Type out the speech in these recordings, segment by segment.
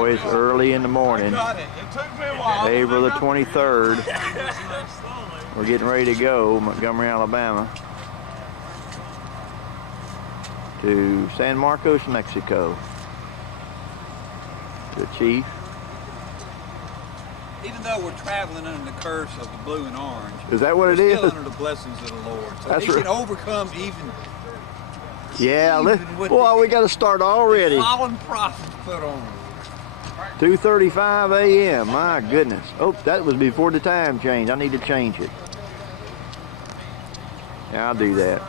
Boy, it's early in the morning. April the 23rd. We're getting ready to go, Montgomery, Alabama, to San Marcos, Mexico. The chief. Even though we're traveling under the curse of the blue and orange, is that what it we're is? still under the blessings of the Lord. So That's he right. can overcome even. Yeah, boy, we got to start already. Fallen prophets put on. 2:35 a.m. My goodness. Oh, that was before the time change. I need to change it. Yeah, I'll do that.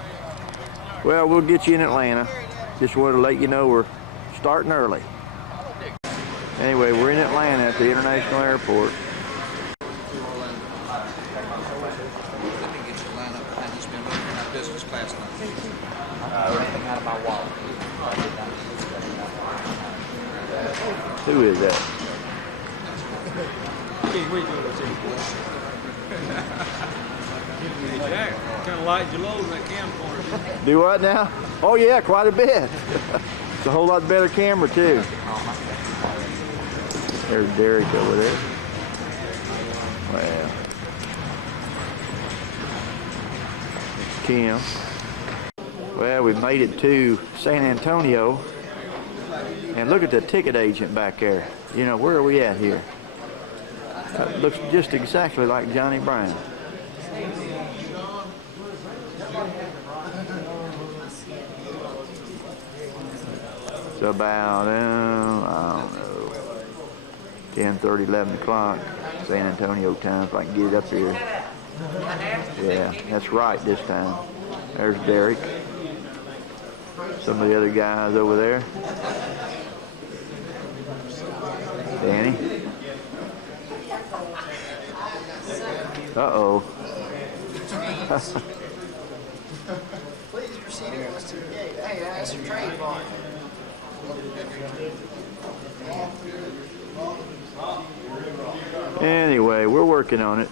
Well, we'll get you in Atlanta. Just wanted to let you know we're starting early. Anyway, we're in Atlanta at the International Airport. Let me get you lined up. I just been looking at business class now. Anything out of my wallet. Who is that? Hey, Jack, kind of light your load in that camcorder. Do what now? Oh yeah, quite a bit. It's a whole lot better camera too. There's Derek over there. Well, Kim. Well, we made it to San Antonio, and look at the ticket agent back there. You know, where are we at here? That looks just exactly like Johnny Brown. It's about, I don't know, 10:30, 11 o'clock, San Antonio time, if I can get it up here. Yeah, that's right this time. There's Derek. Some of the other guys over there. Danny. Uh-oh. Please proceed to Mr. Gate. Hey, that's your trademark. Anyway, we're working on it.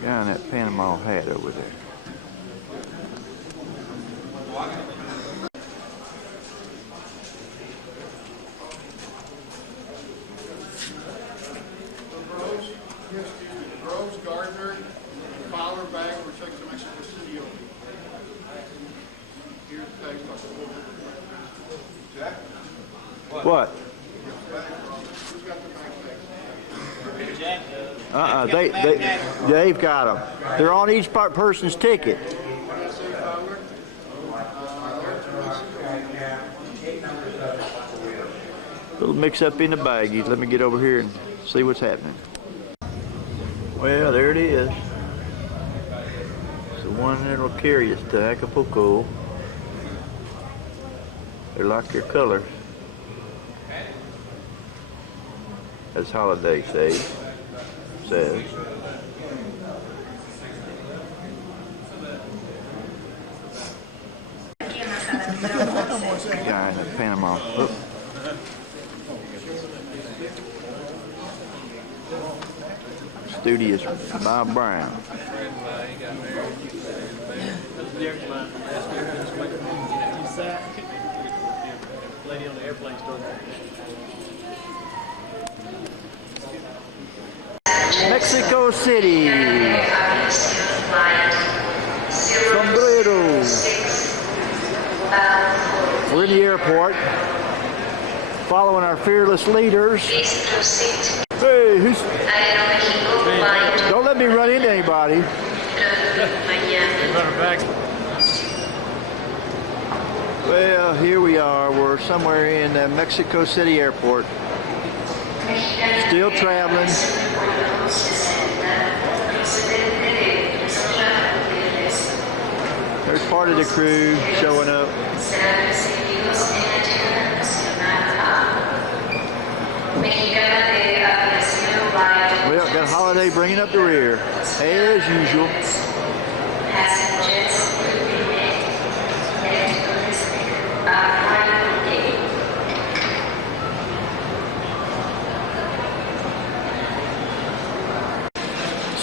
Guy in that Panama hat over there. Groves, Gardner, Fowler bag for checks to Mexico City. Here's the tag. Jack? What? Who's got the backpack? They've got them. They're on each person's ticket. What did I say, Fowler? Little mix up in the baggies. Let me get over here and see what's happening. Well, there it is. It's the one that'll carry us to Acapulco. They're like their colors. As holiday says. Guy in the Panama. Oh. Studious Bob Brown. Lady on the airplane started. Mexico City. Sombrero. We're in the airport, following our fearless leaders. Hey, who's? Don't let me run into anybody. Well, here we are. We're somewhere in Mexico City Airport. Still traveling. There's part of the crew showing up. Well, got Holiday bringing up the rear, as usual.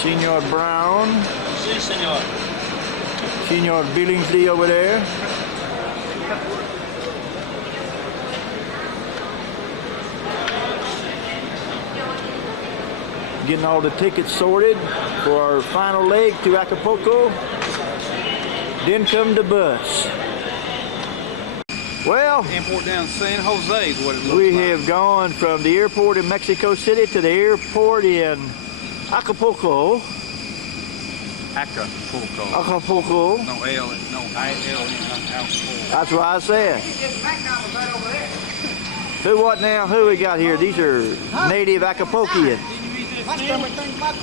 Senor Brown. Si, senor. Senor Billingsley over there. Getting all the tickets sorted for our final leg to Acapulco. Then come the bus. Well, Import down San Jose is what it looks we like. have gone from the airport in Mexico City to the airport in Acapulco. Acapulco. Acapulco. No L, no I-L-N, not Acapulco. That's what I said. Who, what now? Who we got here? These are native Acapulquians.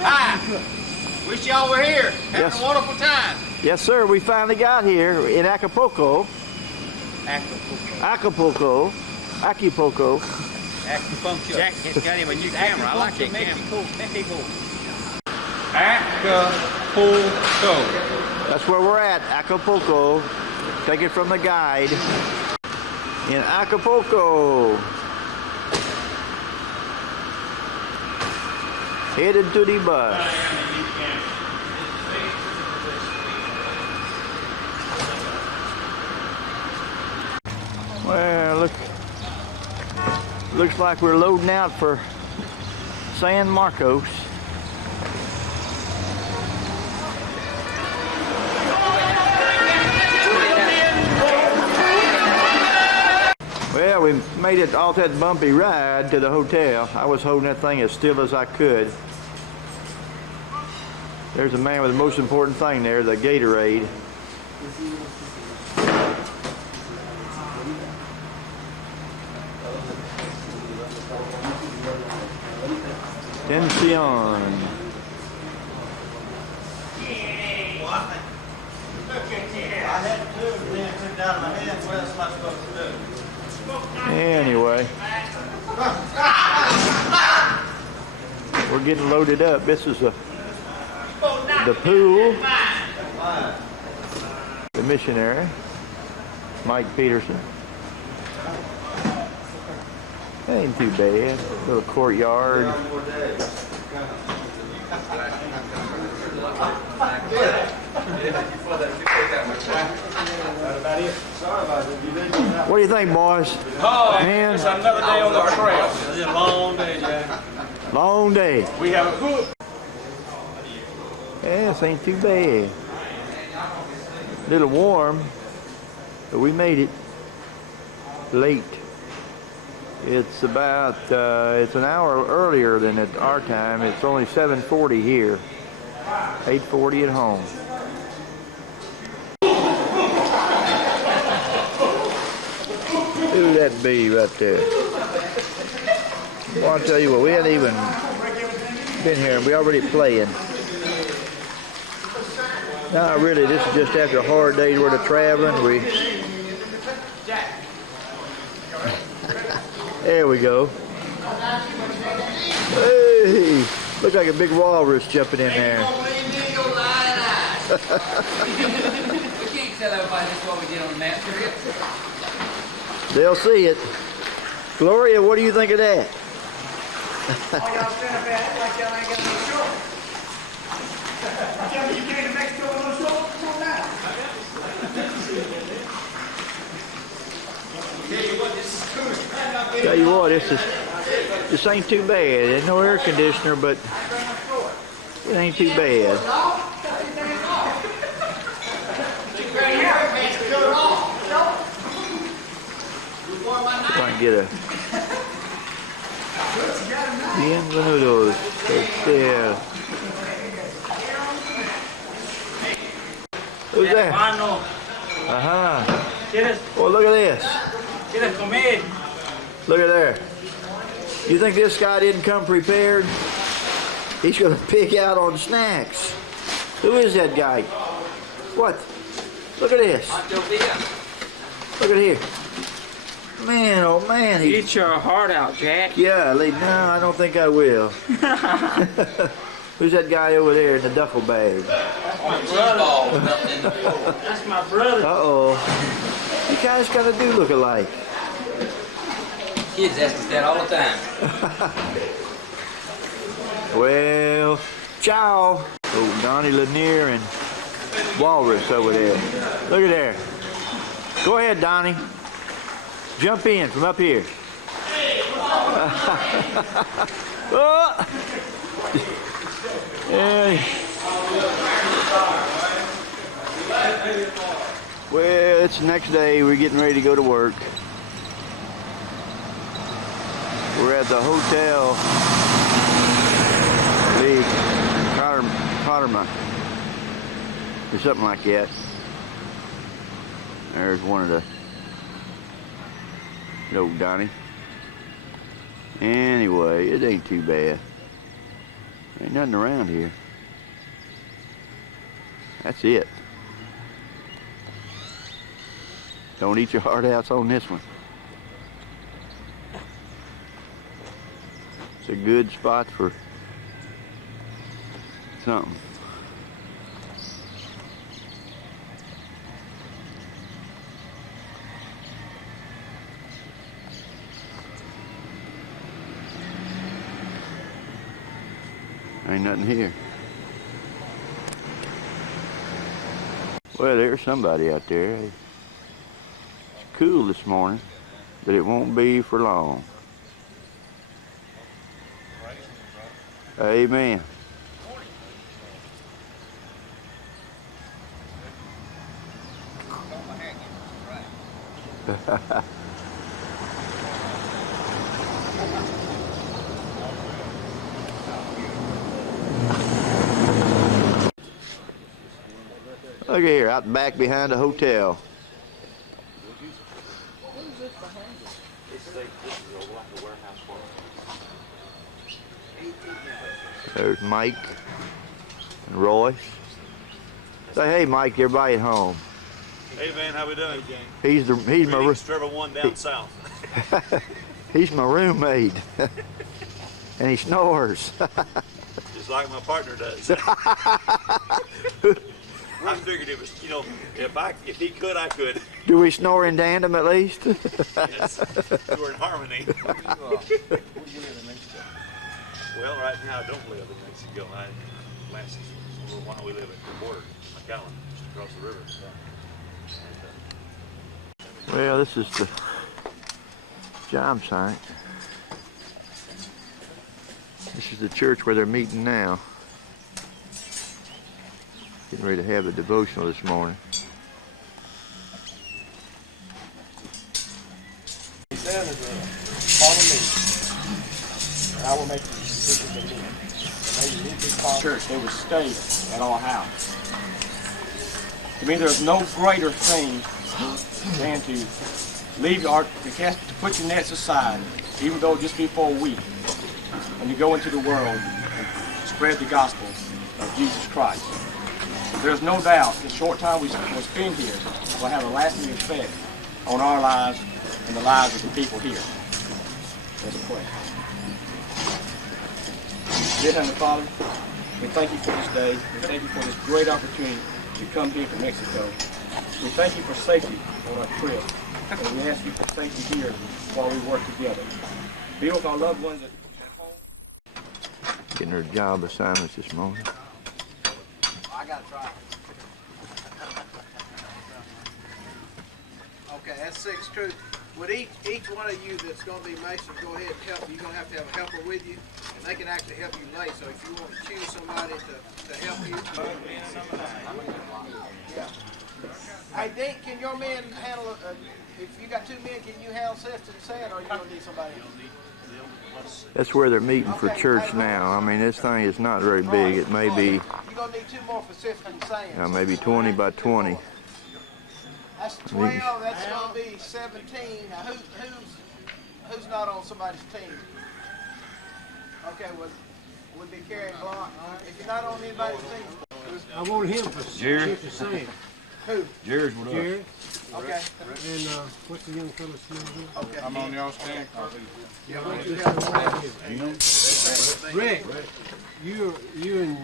Hi. Wish y'all were here. Having Yes. a wonderful time. Yes, sir. We finally got here in Acapulco. Acapulco. Acapulco. Acapulco. Jack has got him a new camera. I like that camera. Acapulco. That's where we're at, Acapulco. Take it from the guide. In Acapulco. Headed to the bus. Well, looks like we're loading out for San Marcos. Well, we made it off that bumpy ride to the hotel. I was holding that thing as still as I could. There's a man with the most important thing there, the Gatorade. Tension. Anyway, we're getting loaded up. This is the pool. The missionary, Mike Peterson. Ain't too bad. Little courtyard. What do you think, boys? Oh, Man. it's another day on the trail. It's a long day, Jack. Long day. We have a good. Yeah, this ain't too bad. A little warm, but we made it late. It's about, it's an hour earlier than at our time. It's only 7:40 here, 8:40 at home. Who that be right there? Well, I'll tell you what, we hadn't even been here and we already playing. No, really, this is just after a hard day's worth of traveling. There we go. Hey, look like a big walrus jumping in there. We can't tell everybody this is what we did on the map trip. They'll see it. Gloria, what do you think of that? Oh, y'all stand up at it like y'all ain't got no show. Tell me you came to Mexico with no show? Come on now. Tell you what, this ain't too bad. There's no air conditioner, but it ain't too bad. Try and get a bienvenidos. Yeah. Who's that? Hermano, Uh-huh. ¿quieres, Well, look at this. ¿quieres comer? Look at there. You think this guy didn't come prepared? He's going to pick out on snacks. Who is that guy? What? Look at this. Hot tortilla. Look at here. Man, oh man. Get your heart out, Jack. Yeah, no, I don't think I will. Who's that guy over there in the duffel bag? Balls melting in the floor. That's my brother. Uh-oh. You guys gotta do look alike. Kids ask us that all the time. Well, ciao. Oh, Donnie Lanier and Walrus over there. Look at there. Go ahead, Donnie. Jump in from up here. Oh. Yeah. Well, it's the next day. We're getting ready to go to work. We're at the hotel. Potterma, or something like that. There's one of the old Donnie. Anyway, it ain't too bad. Ain't nothing around here. That's it. Don't eat your heart out on this one. It's a good spot for something. Ain't nothing here. Well, there's somebody out there. It's cool this morning, but it won't be for long. Amen. Look here, out back behind the hotel. There's Mike and Roy. Say, hey, Mike, everybody at home. Hey man, how we doing? He's my one down south. He's my roommate, and he snores. Just like my partner does. I figured it was, if he could, I could. Do we snore in tandem at least? Yes, we're in harmony. Well, right now I don't live in Mexico. Last little while we live at the border, McAllen, just across the river. Well, this is the job site. This is the church where they're meeting now. Getting ready to have a devotional this morning. He said, follow me, and I will make you fishers of men. And they would leave this church, they would stay at our house. To me, there's no greater thing than to put your nets aside, even though just be for a week, and to go into the world and spread the gospel of Jesus Christ. There's no doubt the short time we spend here will have a lasting effect on our lives and the lives of the people here. Let's pray. Dear Heavenly Father, we thank you for this day. We thank you for this great opportunity to come here to Mexico. We thank you for safety on our trip, and we ask you for safety here while we work together. Be with our loved ones at home. Getting her job assignments this morning. I gotta try. Okay, that's 6 true. Would each one of you that's going to be Masons go ahead and help? You're going to have a helper with you, and they can actually help you lay. So if you want to choose somebody to help you. Yeah. Hey, Dean, can your men handle, if you got 2 men, can you handle Seth and sand, or are you going to need somebody else? That's where they're meeting for church now. I mean, this thing is not very big. It may be, You're going to need 2 more for Seth and sand. maybe 20 by 20. That's 12. That's going to be 17. Now, who's not on somebody's team? Okay, would be Carrie Block. If you're not on anybody's team, I want him for Jerry. the same. Jared's with us. Jared. Okay. And what's the young fellow's name? Okay. I'm on y'all's stand. Rick. You and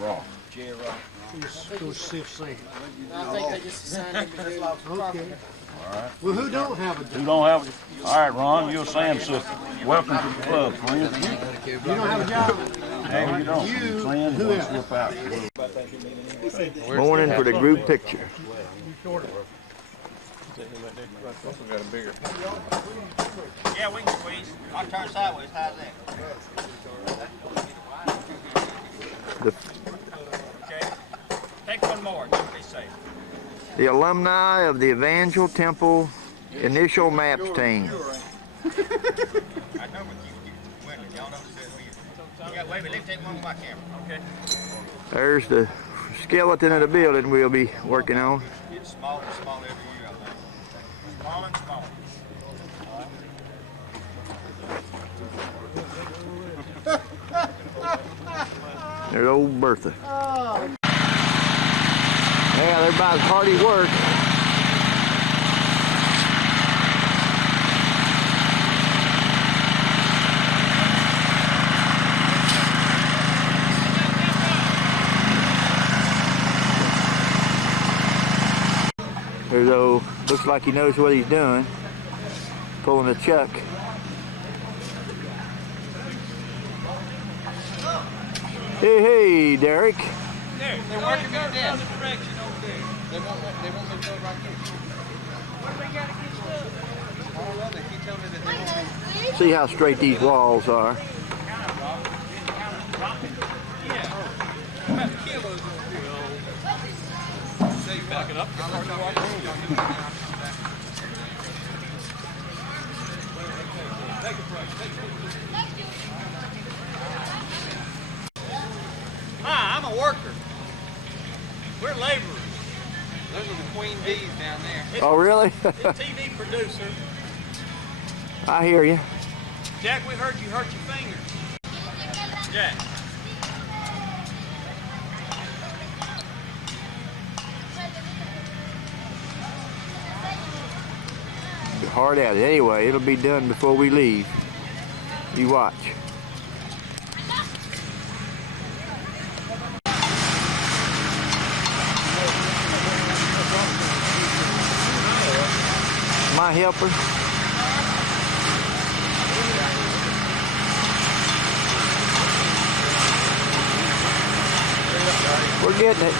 Raw. go see if say. I think they just assigned him to do Okay. Well, who don't have a You job? don't have it? All right, Ron, you're Sam's sister. Welcome to the club, friend. You don't have a job? No, you don't. You, Sam, who you else? slip out. Morning for the group picture. Yeah, we can squeeze. I'll turn sideways. How's that? The, Okay. Take one more. Just be safe. the alumni of the Evangel Temple initial M.A.P.S team. I know, but you win. Y'all know who you. You got wait, but let me take one with my camera. Okay. There's the skeleton of the building we'll be working on. It's small and small every year, I think. Small and small. There's old Bertha. Yeah, everybody's hard at work. There's old, looks like he knows what he's doing. Pulling a chuck. Hey, hey, Derek. They're working me to death. They won't let me go right here. What do we got against us? I don't know. They keep telling me that they won't be. See how straight these walls are. Back it up. Hi, I'm a worker. We're laborers. Those are the queen bees down there. Oh, really? TV producer. I hear you. Jack, we heard you hurt your fingers. Jack. You're hard at it. Anyway, it'll be done before we leave. You watch. My helper. We're getting it.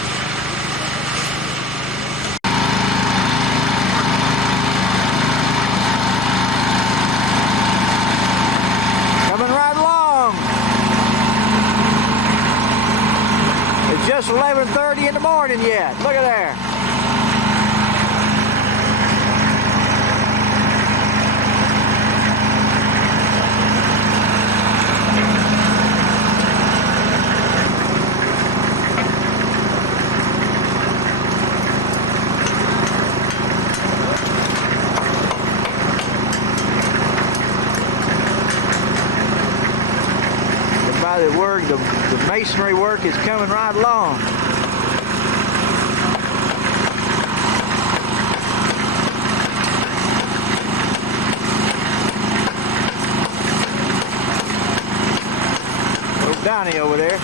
Coming right along. It's just 11:30 in the morning yet. Look at there. By the word, the masonry work is coming right along. There's Donnie over there.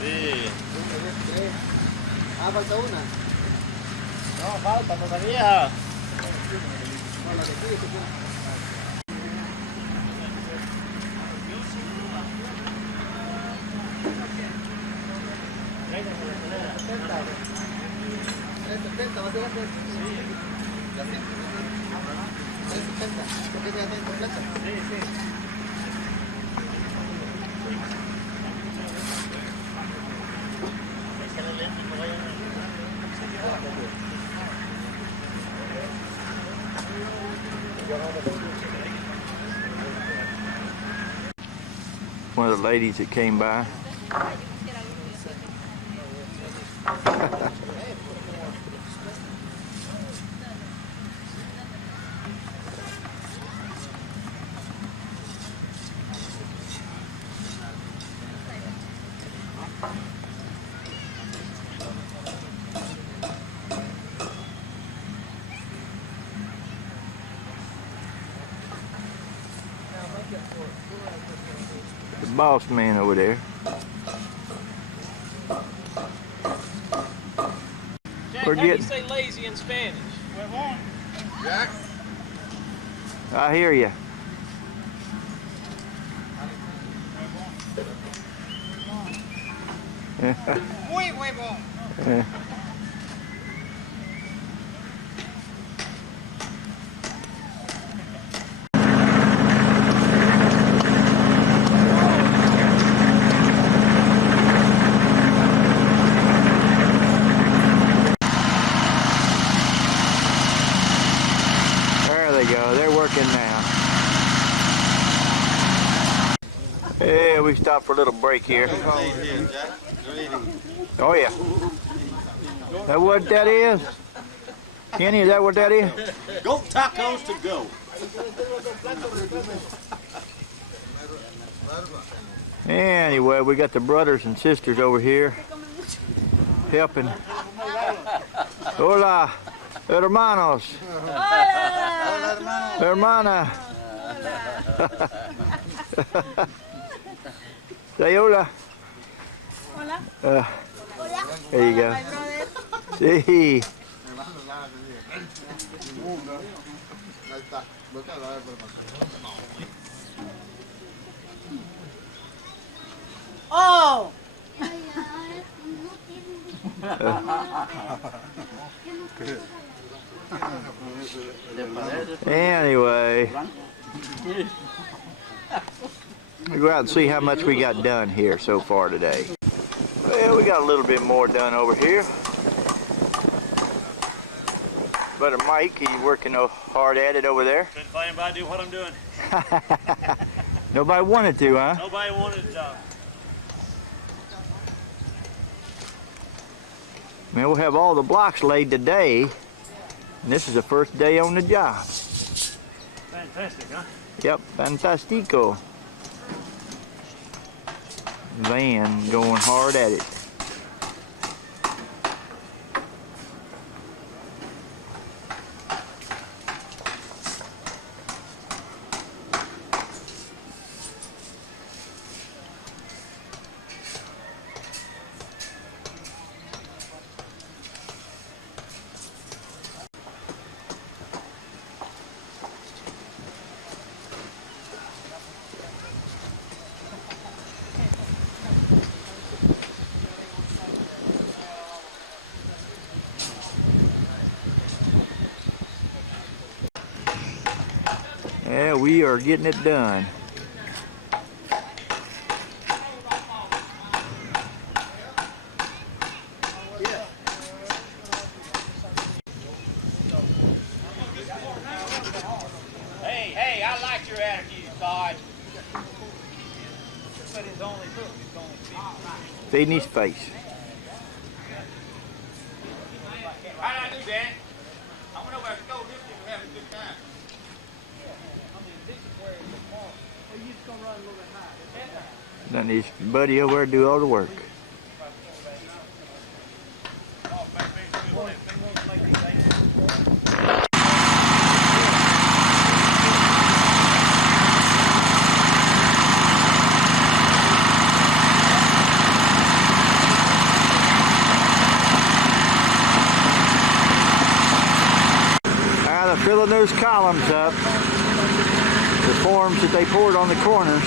Sí. Ah, falta una. No, falta todavía. One of the ladies that came by. The boss man over there. Jack, We're how do you getting- say lazy in Spanish? Jack? I hear you. Muy huevo. There they go. They're working now. Yeah, we stopped for a little break here. Oh yeah. That what that is? Kenny, is that what that is? Goat tacos to go. Anyway, we got the brothers and sisters over here helping. Hola, hermanos. Hermana. Say hola. Hola. There you go. My brother. Sí. Oh. Anyway, we go out and see how much we got done here so far today. Well, we got a little bit more done over here. Brother Mike, he's working hard at it over there. Couldn't find anybody to do what I'm doing. Nobody wanted to, huh? Nobody wanted a job. Man, we'll have all the blocks laid today, and this is the first day on the job. Fantastic, huh? Yep, fantastico. Van going hard at it. Yeah, we are getting it done. Hey, I like your attitude, Todd. Feeding his face. How'd I do, Dan? I went over to go this week. We're having a good time. Letting his buddy over there do all the work. those columns up, the forms that they poured on the corners.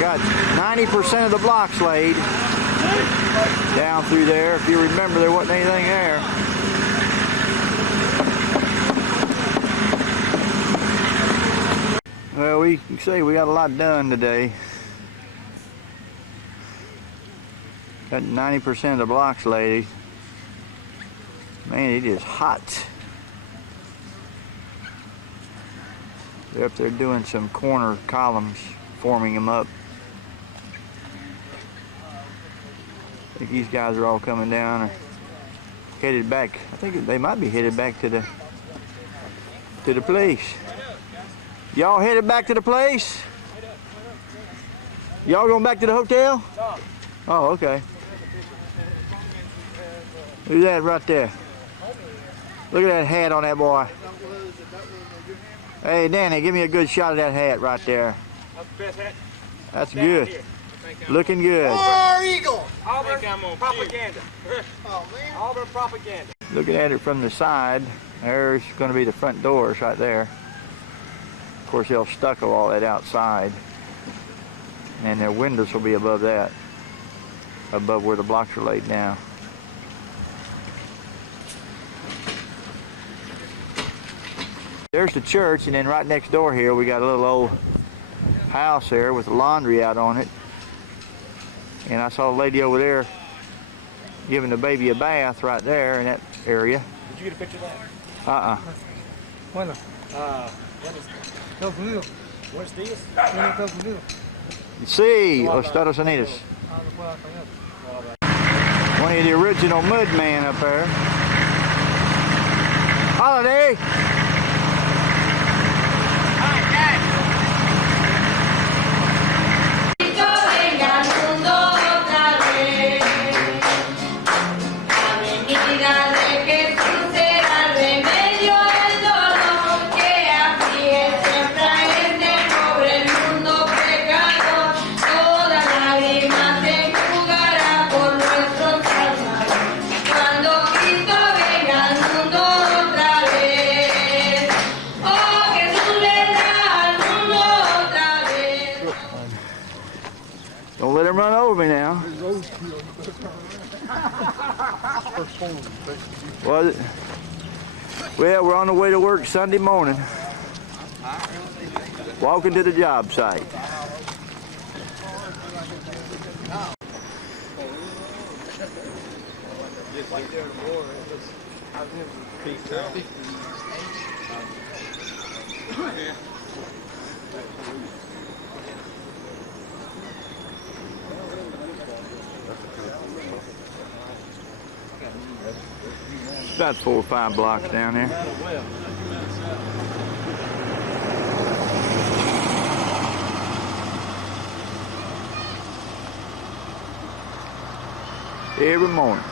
Got 90% of the blocks laid down through there. If you remember, there wasn't anything there. Well, we can say we got a lot done today. Got 90% of the blocks laid. Man, it is hot. They're up there doing some corner columns, forming them up. I think these guys are all coming down or headed back. I think they might be headed back to the place. Y'all headed back to the place? Y'all going back to the hotel? Oh, okay. Who's that right there? Look at that hat on that boy. Hey, Danny, give me a good shot of that hat right there. That's the best hat. That's good. Looking good. War Eagle! Auburn propaganda. Oh, man. Auburn propaganda. Looking at it from the side, there's going to be the front doors right there. Of course, they'll stucco all that outside. And their windows will be above that, above where the blocks are laid now. There's the church, and then right next door here we got a little old house there with a laundry out on it. And I saw a lady over there giving the baby a bath right there in that area. Did you get a picture of that? Bueno. What is Estados Unidos. What's this? Estados Unidos. Sí, los Estados Unidos. One of the original mud men up there. Holiday! Don't let him run over me now. Well, we're on the way to work Sunday morning. Walking to the job site. About 4 or 5 blocks down there. Every morning.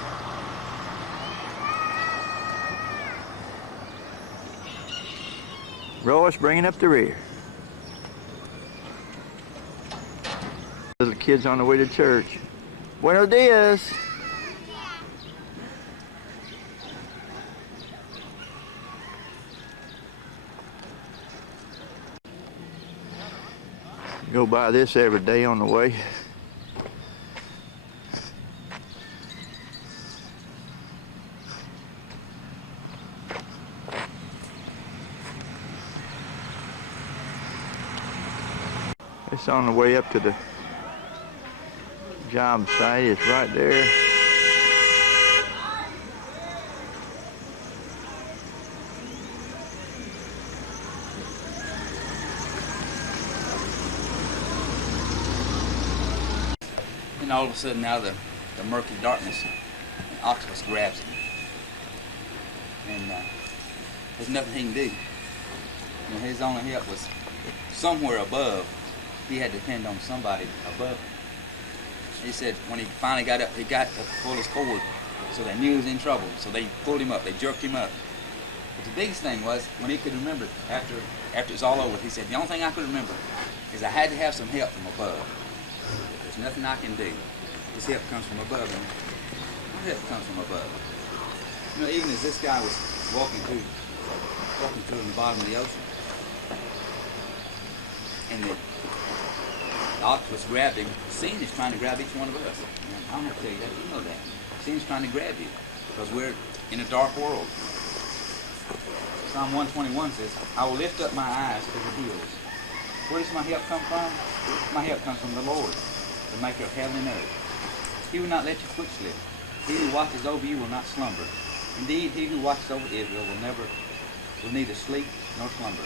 Royce bringing up the rear. Little kids on the way to church. Buenos dias. Go by this every day on the way. It's on the way up to the job site. It's right there. And all of a sudden, out of the murky darkness, an octopus grabs him. And there's nothing he can do. And his only help was somewhere above. He had to depend on somebody above him. He said when he finally got up, he got to pull his cord, so they knew he was in trouble. So they pulled him up, they jerked him up. But the biggest thing was when he could remember after it was all over, he said, the only thing I could remember is I had to have some help from above. There's nothing I can do. This help comes from above. And Our help comes from above. You know, even as this guy was walking through in the bottom of the ocean, and the octopus grabbed him, sin is trying to grab each one of us. I don't have to tell you that, you know that. Sin is trying to grab you, because we're in a dark world. Psalm 121 says, I will lift up my eyes to the hills. Where does my help come from? My help comes from the Lord, the maker of heaven and earth. He will not let your foot slip. He who watches over you will not slumber. Indeed, he who watches over Israel will neither sleep nor slumber.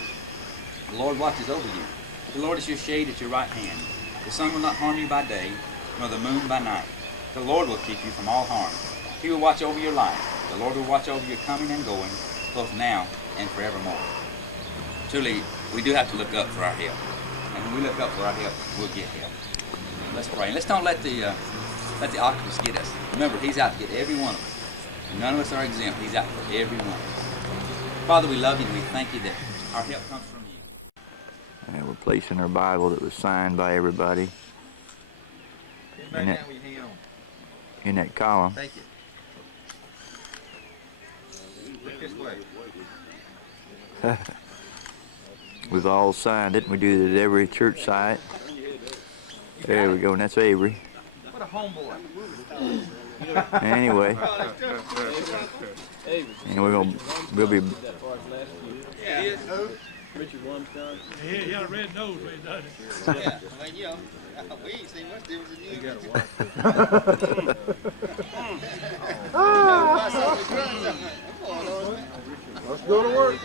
The Lord watches over you. The Lord is your shade at your right hand. The sun will not harm you by day, nor the moon by night. The Lord will keep you from all harm. He will watch over your life. The Lord will watch over your coming and going, both now and forevermore. Truly, we do have to look up for our help. And when we look up for our help, we'll get help. Let's pray. And let's don't let the octopus get us. Remember, he's out to get every one of us. None of us are exempt. He's out for every one of us. Father, we love you and we thank you that our help comes from you. And we're placing our Bible that was signed by everybody in that column. Thank you. Look this way. We've all signed it. We do it at every church site. There we go, and that's Avery. What a homeboy. Anyway, and we'll be. Yeah. He got a red nose, doesn't he? Yeah. Well, you know, we ain't seen much difference in you. Let's go to work.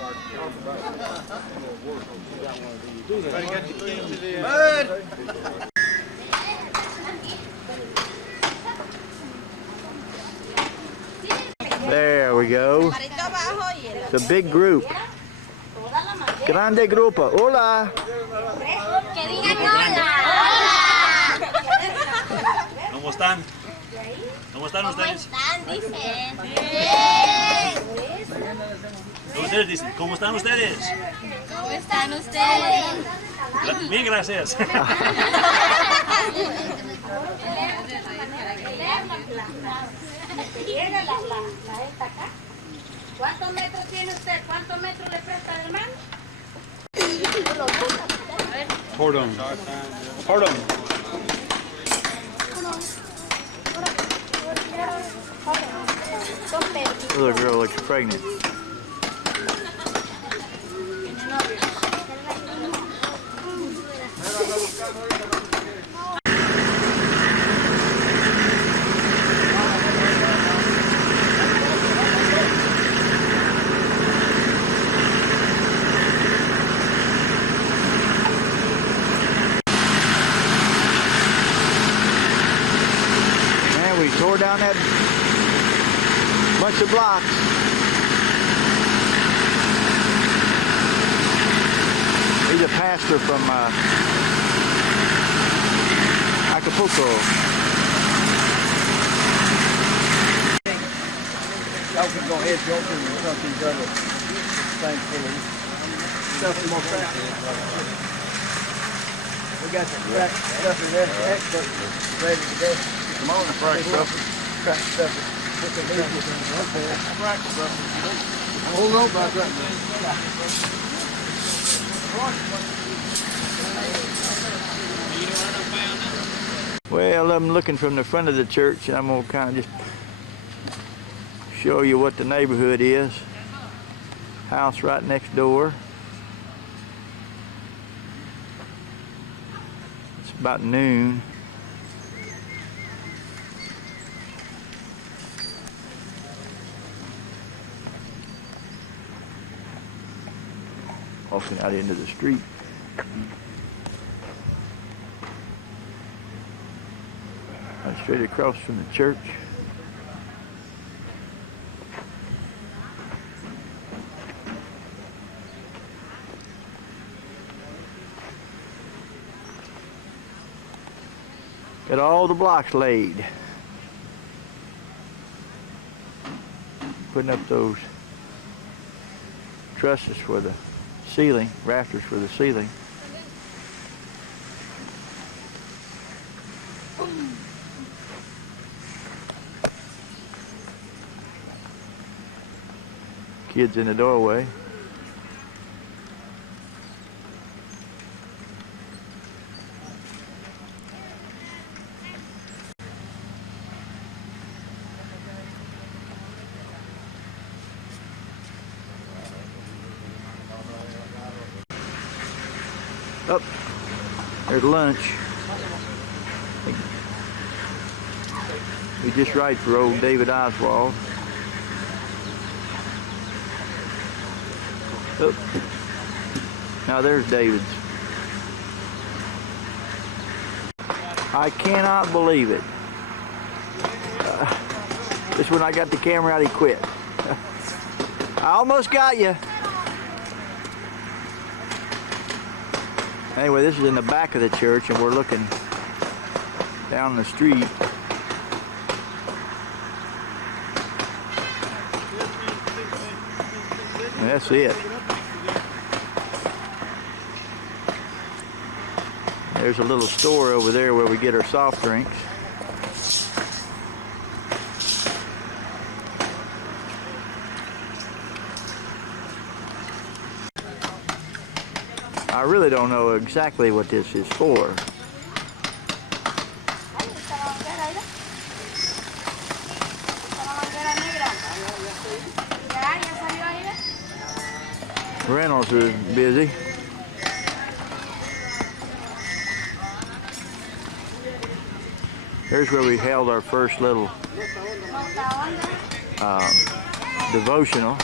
There we go. It's a big group. Grande grupo. Hola. ¿Cómo están? ¿Cómo están ustedes? Ustedes dicen, ¿cómo están ustedes? ¿Cómo están ustedes? Bien, gracias. ¿Cuántos metros tiene usted? ¿Cuántos metros le presta el hermano? Hold on. Hold on. The little girl looks pregnant. And we tore down that bunch of blocks. He's a pastor from Acapulco. Y'all can go ahead, y'all can talk to each other. Thanks for the stuff more crack. We got the crack stuff in there, expert ready to go. Come on, the crack stuff. Crack stuff. Put the leaves in there. Crack stuff. Hold on about that. Well, I'm looking from the front of the church, and I'm going to kind of just show you what the neighborhood is. House right next door. It's about noon. Walking out into the street. Straight across from the church. Got all the blocks laid. Putting up those trusses for the ceiling, rafters for the ceiling. Kids in the doorway. Up, there's lunch. We just right for old David Oswald. Oh. Now there's David's. I cannot believe it. This when I got the camera out, he quit. I almost got you. Anyway, this is in the back of the church, and we're looking down the street. And that's it. There's a little store over there where we get our soft drinks. I really don't know exactly what this is for. Reynolds is busy. Here's where we held our first little devotional.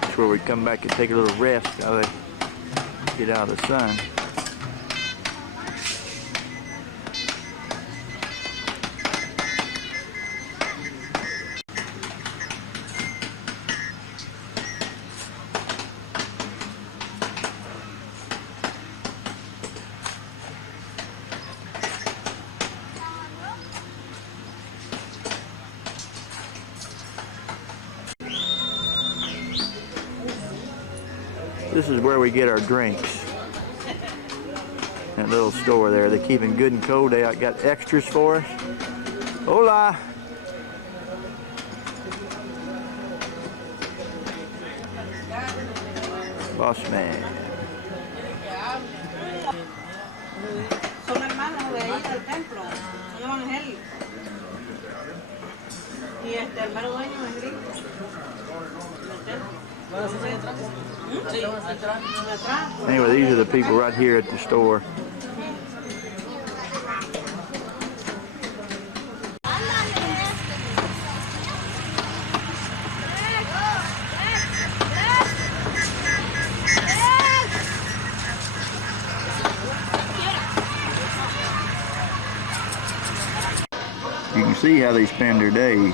That's where we come back and take a little rest while they get out of the sun. This is where we get our drinks. That little store there. They keep it good and cold. They got extras for us. Hola! Boss man. Son hermanos de ahí del templo, son evangélicos. Y el mero dueño es gringo del templo. Anyway, these are the people right here at the store. You can see how they spend their days.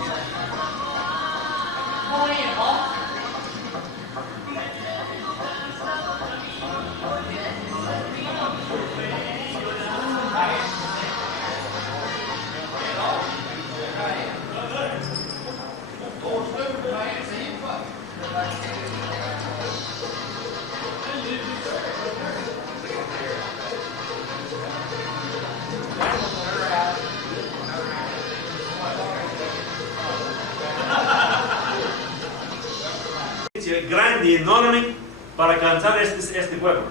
Grande y enorme para cantar este pueblo.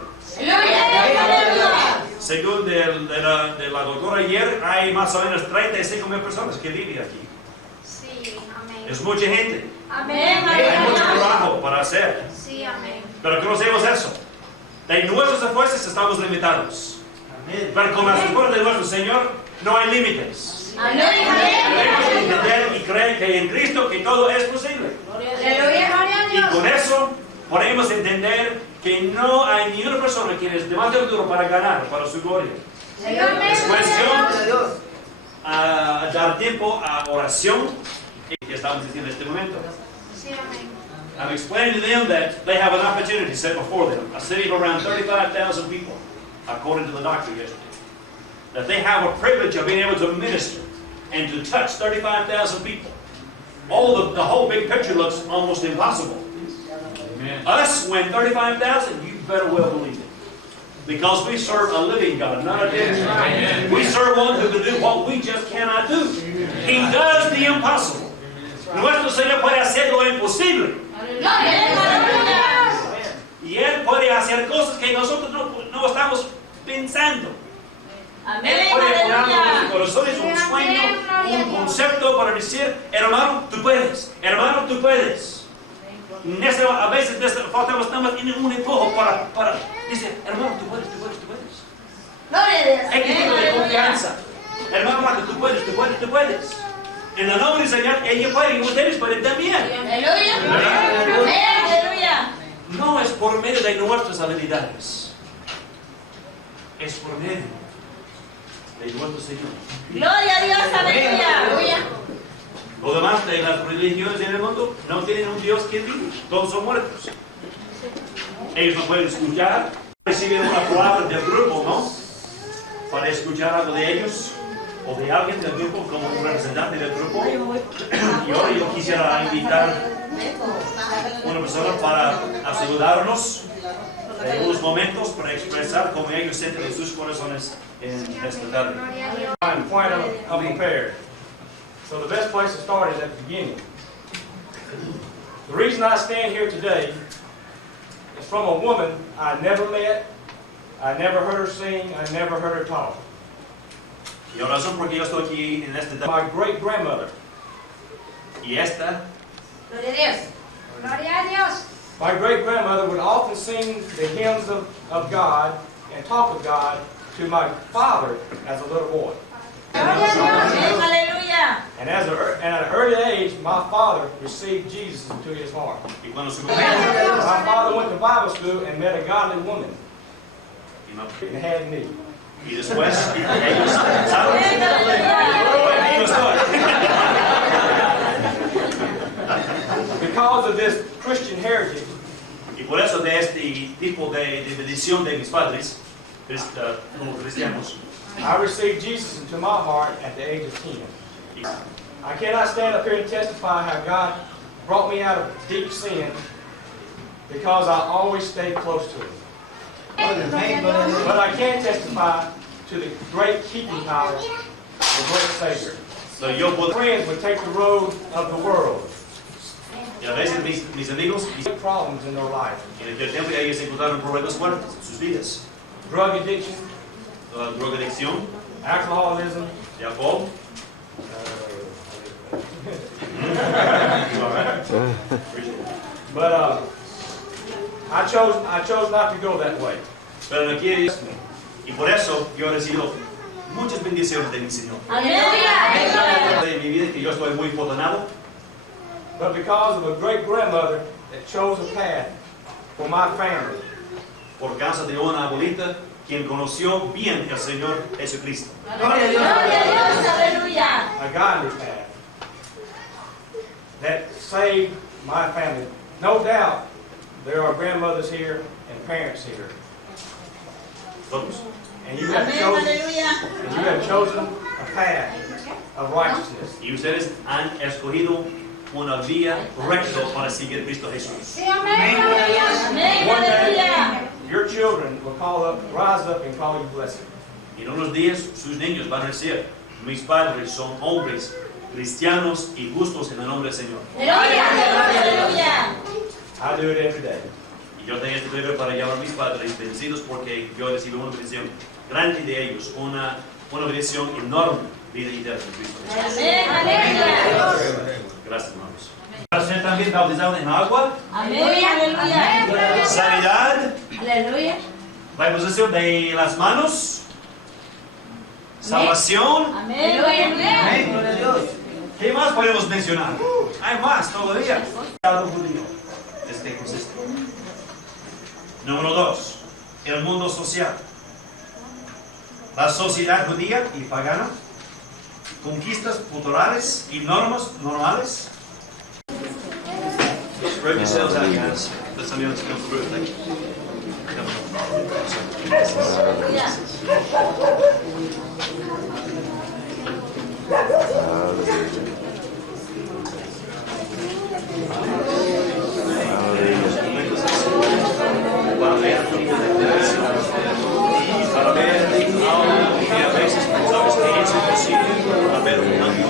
Según de la doctora ayer, hay más o menos 35,000 personas que viven aquí. Sí, amén. Es mucha gente. Amén. Hay mucho trabajo para hacer. Sí, amén. Pero conocemos eso. De nuestros esfuerzos estamos limitados. Pero con las esfuerzos de nuestro Señor no hay límites. Debemos entender y creer que en Cristo que todo es posible. Y con eso podemos entender que no hay ni una persona que es demasiado duro para ganar para su gloria. Es cuestión a dar tiempo a oración que estamos diciendo en este momento. I've explained to them that they have an opportunity set before them, a city of around 35,000 people, according to the doctor yesterday. That they have a privilege of being able to minister and to touch 35,000 people. The whole big picture looks almost impossible. Amen. Us, when 35,000, you better well believe it. Because we serve a living God, not a dead God. We serve one who can do what we just cannot do. He does the impossible. Nuestro Señor puede hacer lo imposible. Y Él puede hacer cosas que nosotros no estamos pensando. Él puede poner en nuestros corazones un sueño, un concepto para decir, hermano, tú puedes. Hermano, tú puedes. A veces faltamos nada más un empujo para decir, hermano, tú puedes. Hay que tener confianza. Hermano, Marta, tú puedes. En el nombre del Señor, ella puede y ustedes pueden también. Aleluya. No es por medio de nuestras habilidades. Es por medio de nuestro Señor. Gloria a Dios, aleluya. Los demás de las religiones en el mundo no tienen un Dios que vive. Todos son muertos. Ellos no pueden escuchar. Reciben una palabra del grupo, ¿no? Para escuchar algo de ellos o de alguien del grupo como un representante del grupo. Y ahora yo quisiera invitar a una persona para asegurarnos de unos momentos para expresar cómo ellos sienten en sus corazones en esta tarde. Point of prepared. So the best place to start is at the beginning. The reason I stand here today is from a woman I never met, I never heard her sing, I never heard her talk. Y la razón por que yo estoy aquí en esta tarde. My great grandmother. Y esta. Gloria a Dios. Gloria a Dios. My great grandmother would often sing the hymns of God and talk of God to my father as a little boy. Aleluya. And at an early age, my father received Jesus into his heart. My father went to Bible school and met a godly woman and had me. Y después ellos ¿saben? Because of this Christian heritage, y por eso de este tipo de bendición de mis padres, como cristianos, I received Jesus into my heart at the age of 10. I cannot stand up here and testify how God brought me out of deep sin because I always stayed close to Him. But I can testify to the great keeping power of the great Savior. So yo puedo, Friends would take the road of the world. y a veces mis amigos, Problems in their life. en el tiempo que ellos encontraron problemas fuertes en sus vidas, Drug addiction, drogadicción, alcoholism, de alcohol. But I chose not to go that way. Pero no quiere, y por eso yo he recibido muchas bendiciones de mi Señor. Aleluya. De mi vida que yo estoy muy afortunado. But because of a great grandmother that chose a path for my family. Por causa de una abuelita quien conoció bien el Señor Jesucristo. Gloria a Dios, aleluya. A godly path that saved my family. No doubt there are grandmothers here and parents here. Todos. And you have chosen a path of righteousness. Y ustedes han escogido una vía recta para seguir a Cristo Jesús. One day, your children will rise up and call you blessed. Y en unos días sus niños van a decir, mis padres son hombres cristianos y justos en el nombre del Señor. I do it every day. Y yo tengo este deber para llamar a mis padres bendecidos porque yo recibo una bendición grande de ellos, una bendición enorme, vida eterna en Cristo Jesús. Gracias, hermanos. Para ser también bautizado en agua, sanidad, la imposición de las manos, salvación. ¿Qué más podemos mencionar? Hay más todavía. Este consiste. Número 2. El mundo social. La sociedad judía y pagana. Conquistas culturales y normas normales. Spread yourselves out, guys. Let somebody else come through. Thank you.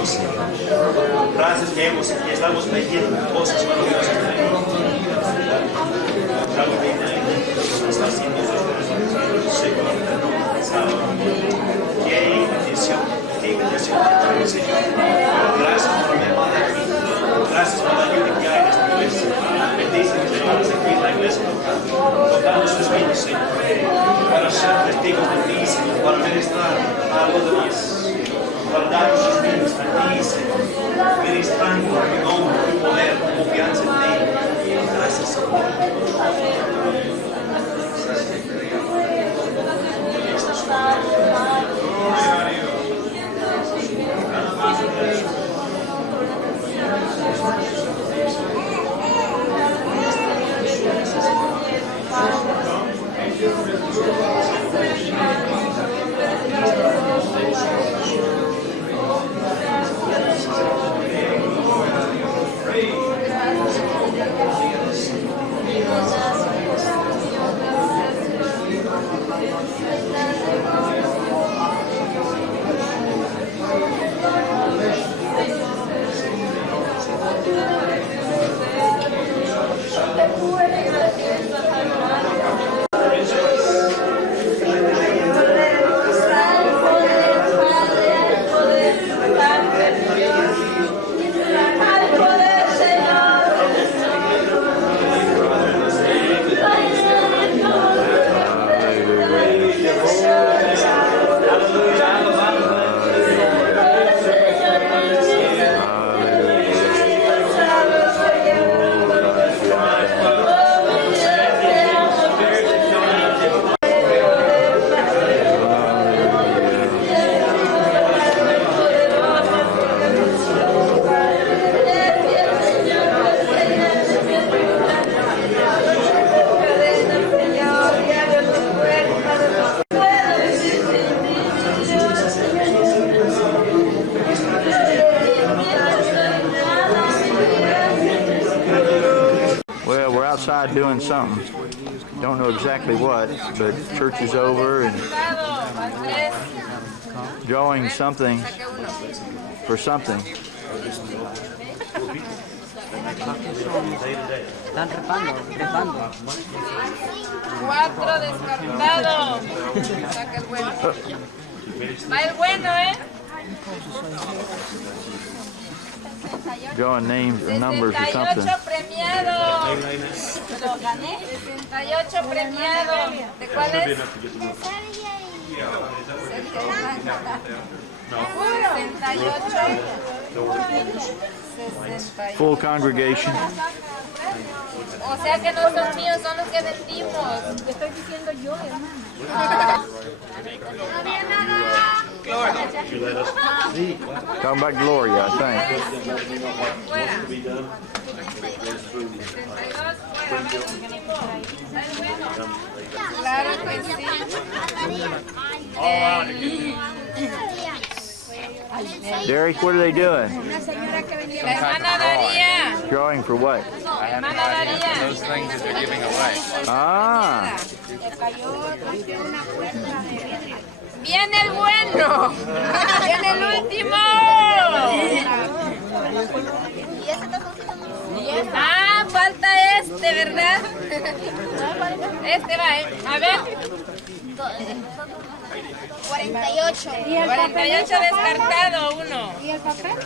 Señor. Gracias que estamos leyendo cosas maravillosas. Estamos leyendo lo que está haciendo el Señor. Qué bendición, Señor. Gracias por mi hermana aquí. Gracias por la ayuda que hay en esta iglesia. Bendice a mis hermanos aquí en la iglesia local. Tocando sus vidas, Señor. Para ser testigos de ti, Señor. Para ministrar a los demás. Para dar sus vidas a ti, Señor. Ministrando tu nombre, tu poder, tu confianza en ti. Gracias, Señor. Outside doing something. Don't know exactly what, but church is over and drawing something for something. Están repando. 4 descartado. Saca el bueno. Va el bueno, Drawing names or numbers or something. 68 premiado. Lo gané. 68 premiado. ¿De cuál es? 68. Full congregation. O sea que no son míos, son los que vendimos. Te estoy diciendo yo, hermano. No había nada. Talking about Gloria, I think. Fuera. 62 fuera. Claro que sí. Derek, what are they doing? La hermana Daría. Drawing for what? La hermana Daría. Those things that they're giving away. Ah. Viene el bueno. Viene el último. Ah, falta este, ¿verdad? Este va, A ver. 48. 48 descartado, 1. ¿Y el papel?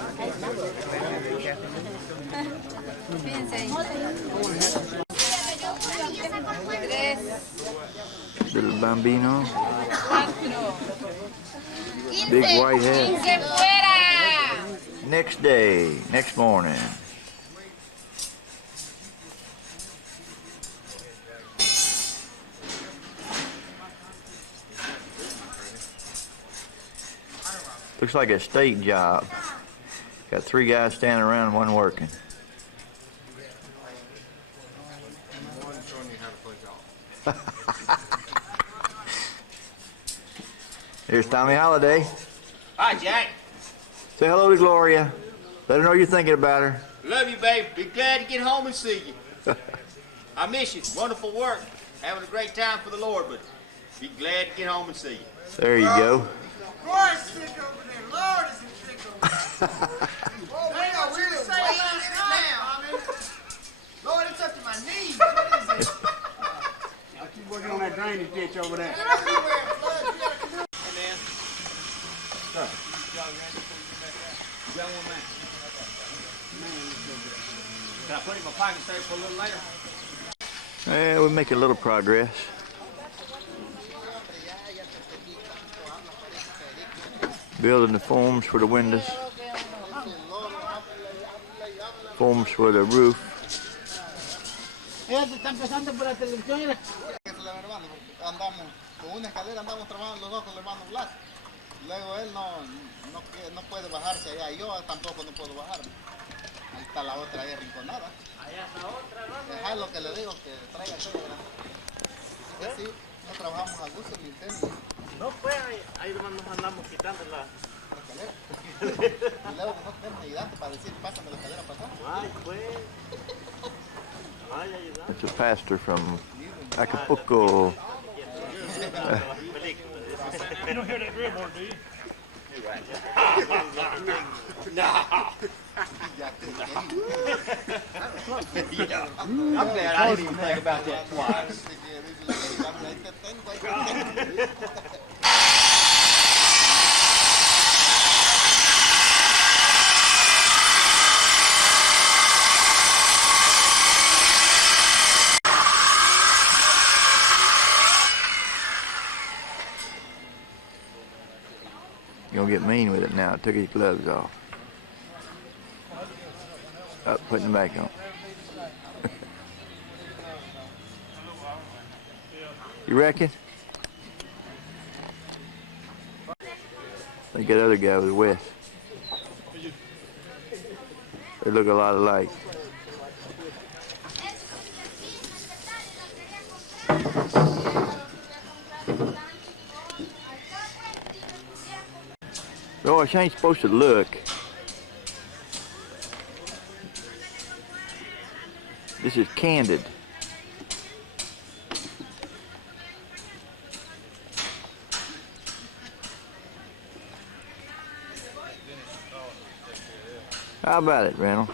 Fíjense ahí. 3. Little bambino. 4. Big white head. 15 fuera. Next day, next morning. Looks like a state job. Got 3 guys standing around and 1 working. Here's Tommy Holiday. Hi, Jack. Say hello to Gloria. Let her know you're thinking about her. Love you, babe. Be glad to get home and see you. I miss you. Wonderful work. Having a great time for the Lord, but be glad to get home and see you. There you go. Lord is sick over there. Lord is sick over there. ditch over there. Hey, man. Sir. Can I put it in my pocket, save for a little later? Yeah, we're making a little progress. Building the forms for the windows. Forms for the roof. Está empezando por la televisión. Andamos con una escalera, andamos trabajando los dos con el hermano Blas. Luego él no puede bajarse allá, y yo tampoco no puedo bajarme. Ahí está la otra ahí arrinconada. Allá está otra, ¿no? Es lo que le digo, que traiga todo. Así que sí, no trabajamos a gusto ni usted ni yo. No, pues ahí nomás nos andamos quitando la escalera. Y luego no tenemos ayudante para decir, pásame la escalera para acá. Ay, pues. Ay, ayudante. It's a pastor from Acapulco. You don't hear that drill board, do you? No. I'm glad I didn't even think about that twice. You're gonna get mean with it now. Took his gloves off. Up, putting them back on. You reckon? I think that other guy was Wes. They look a lot alike. Oh, she ain't supposed to look. This is candid. How about it, Reynolds?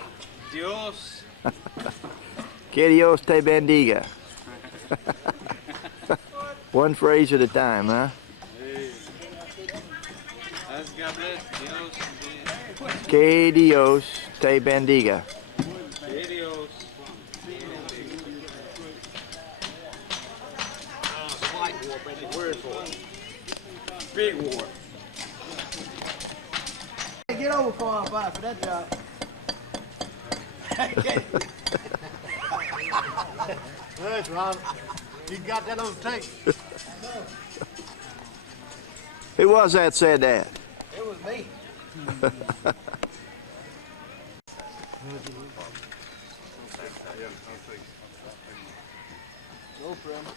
Dios. Que Dios te bendiga. One phrase at a time, huh? God bless. Dios. Que Dios te bendiga. Que Dios. Slight war, but the word for it. Big war. Get over 405 for that job. That's Ron. You got that on tape. Who was that said that? It was me. Go, friend.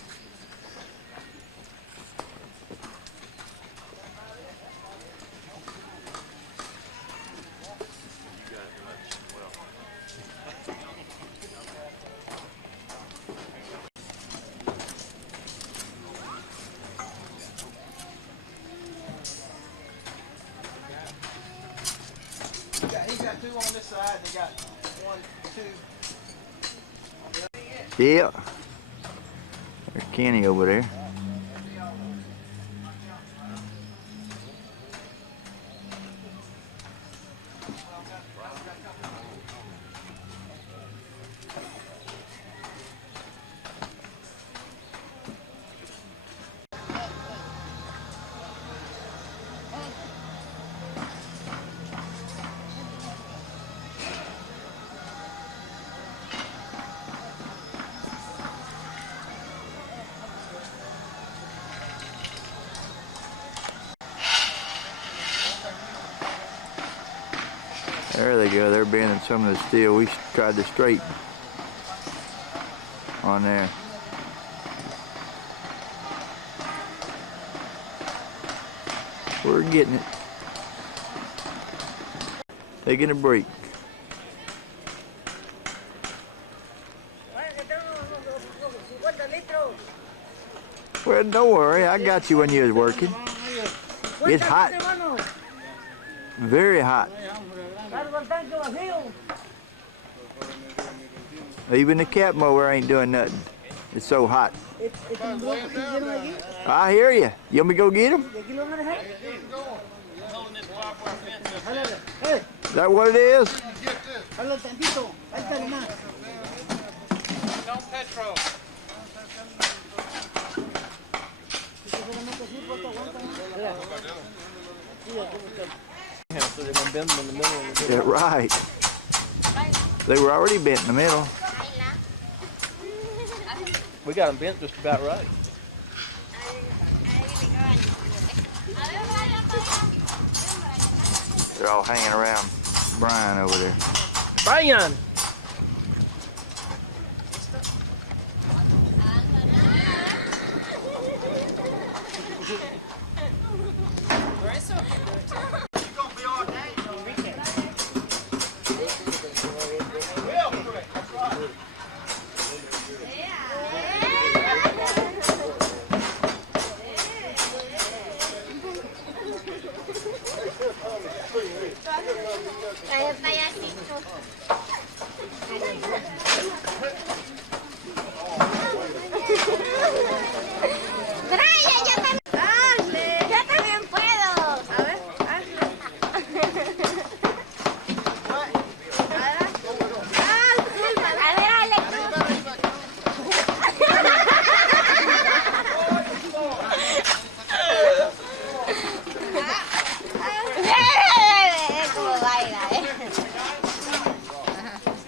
He's got two on this side, they got 1, 2. Yeah. There's Kenny over there. There they go. They're bending some of the steel we tried to straighten on there. We're getting it. Taking a break. Well, don't worry. I got you when you was working. It's hot. Very hot. Even the cat mower ain't doing nothing. It's so hot. I hear you. You want me to go get them? Is that what it is? So they're gonna bend them in the middle of the Yeah, right. They were already bent in the middle. We got them bent just about right. They're all hanging around Brian over there. Brian!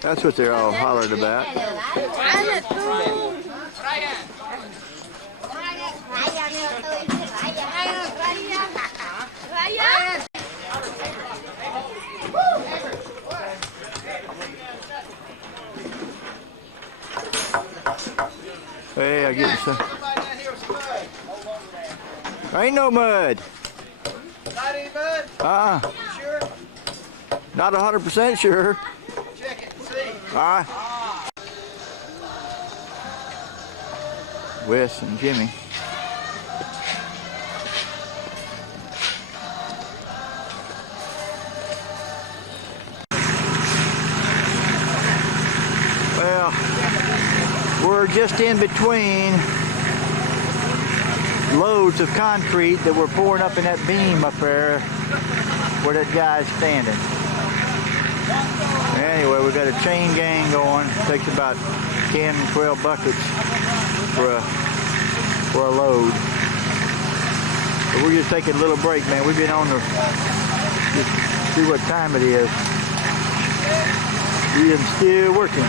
That's what they're all hollered about. Hey, I get some. There ain't no mud. Not any mud? You sure? Not 100% sure. Check it and see. All right. Wes and Jimmy. Well, we're just in between loads of concrete that we're pouring up in that beam up there where that guy's standing. Anyway, we got a chain gang going. It takes about 10, 12 buckets for a load. But we're just taking a little break, man. We've been on the, just see what time it is. We are still working.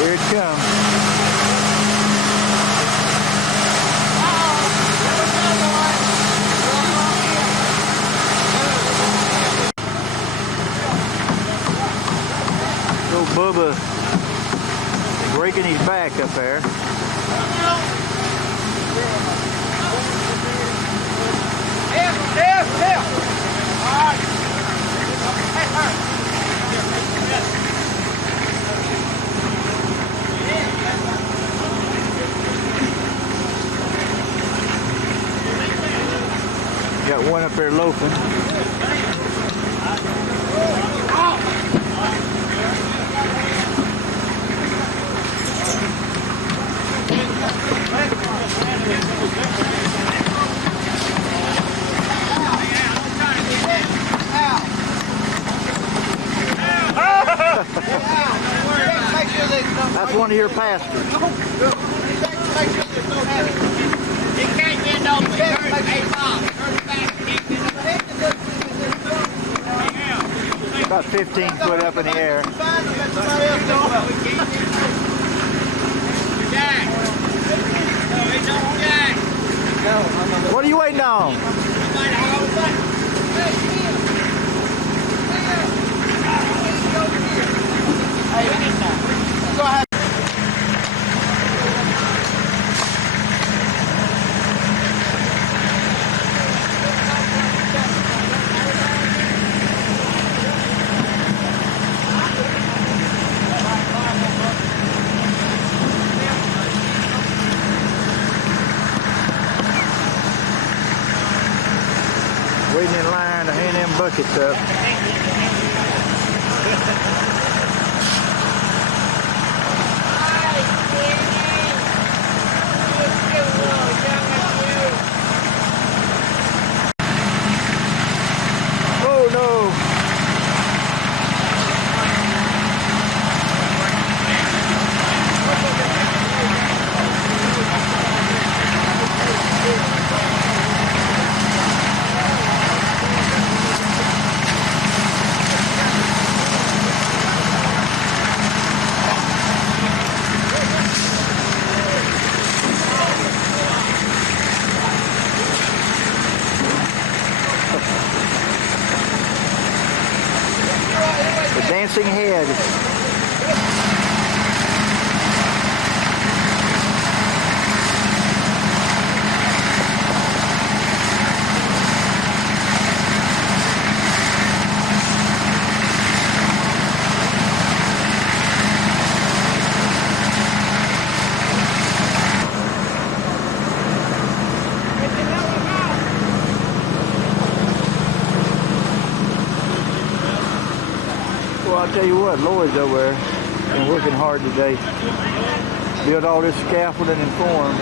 Here it comes. Little Bubba breaking his back up there. Got one up there loafing. That's one of your pastors. You can't get over it. Hey, Bob, turn it back. About 15 foot up in the air. What are you waiting on? Go ahead. buckets up. Oh no! The dancing head. Well, I'll tell you what, Lloyd's over there been working hard today. Built all this scaffolding and form.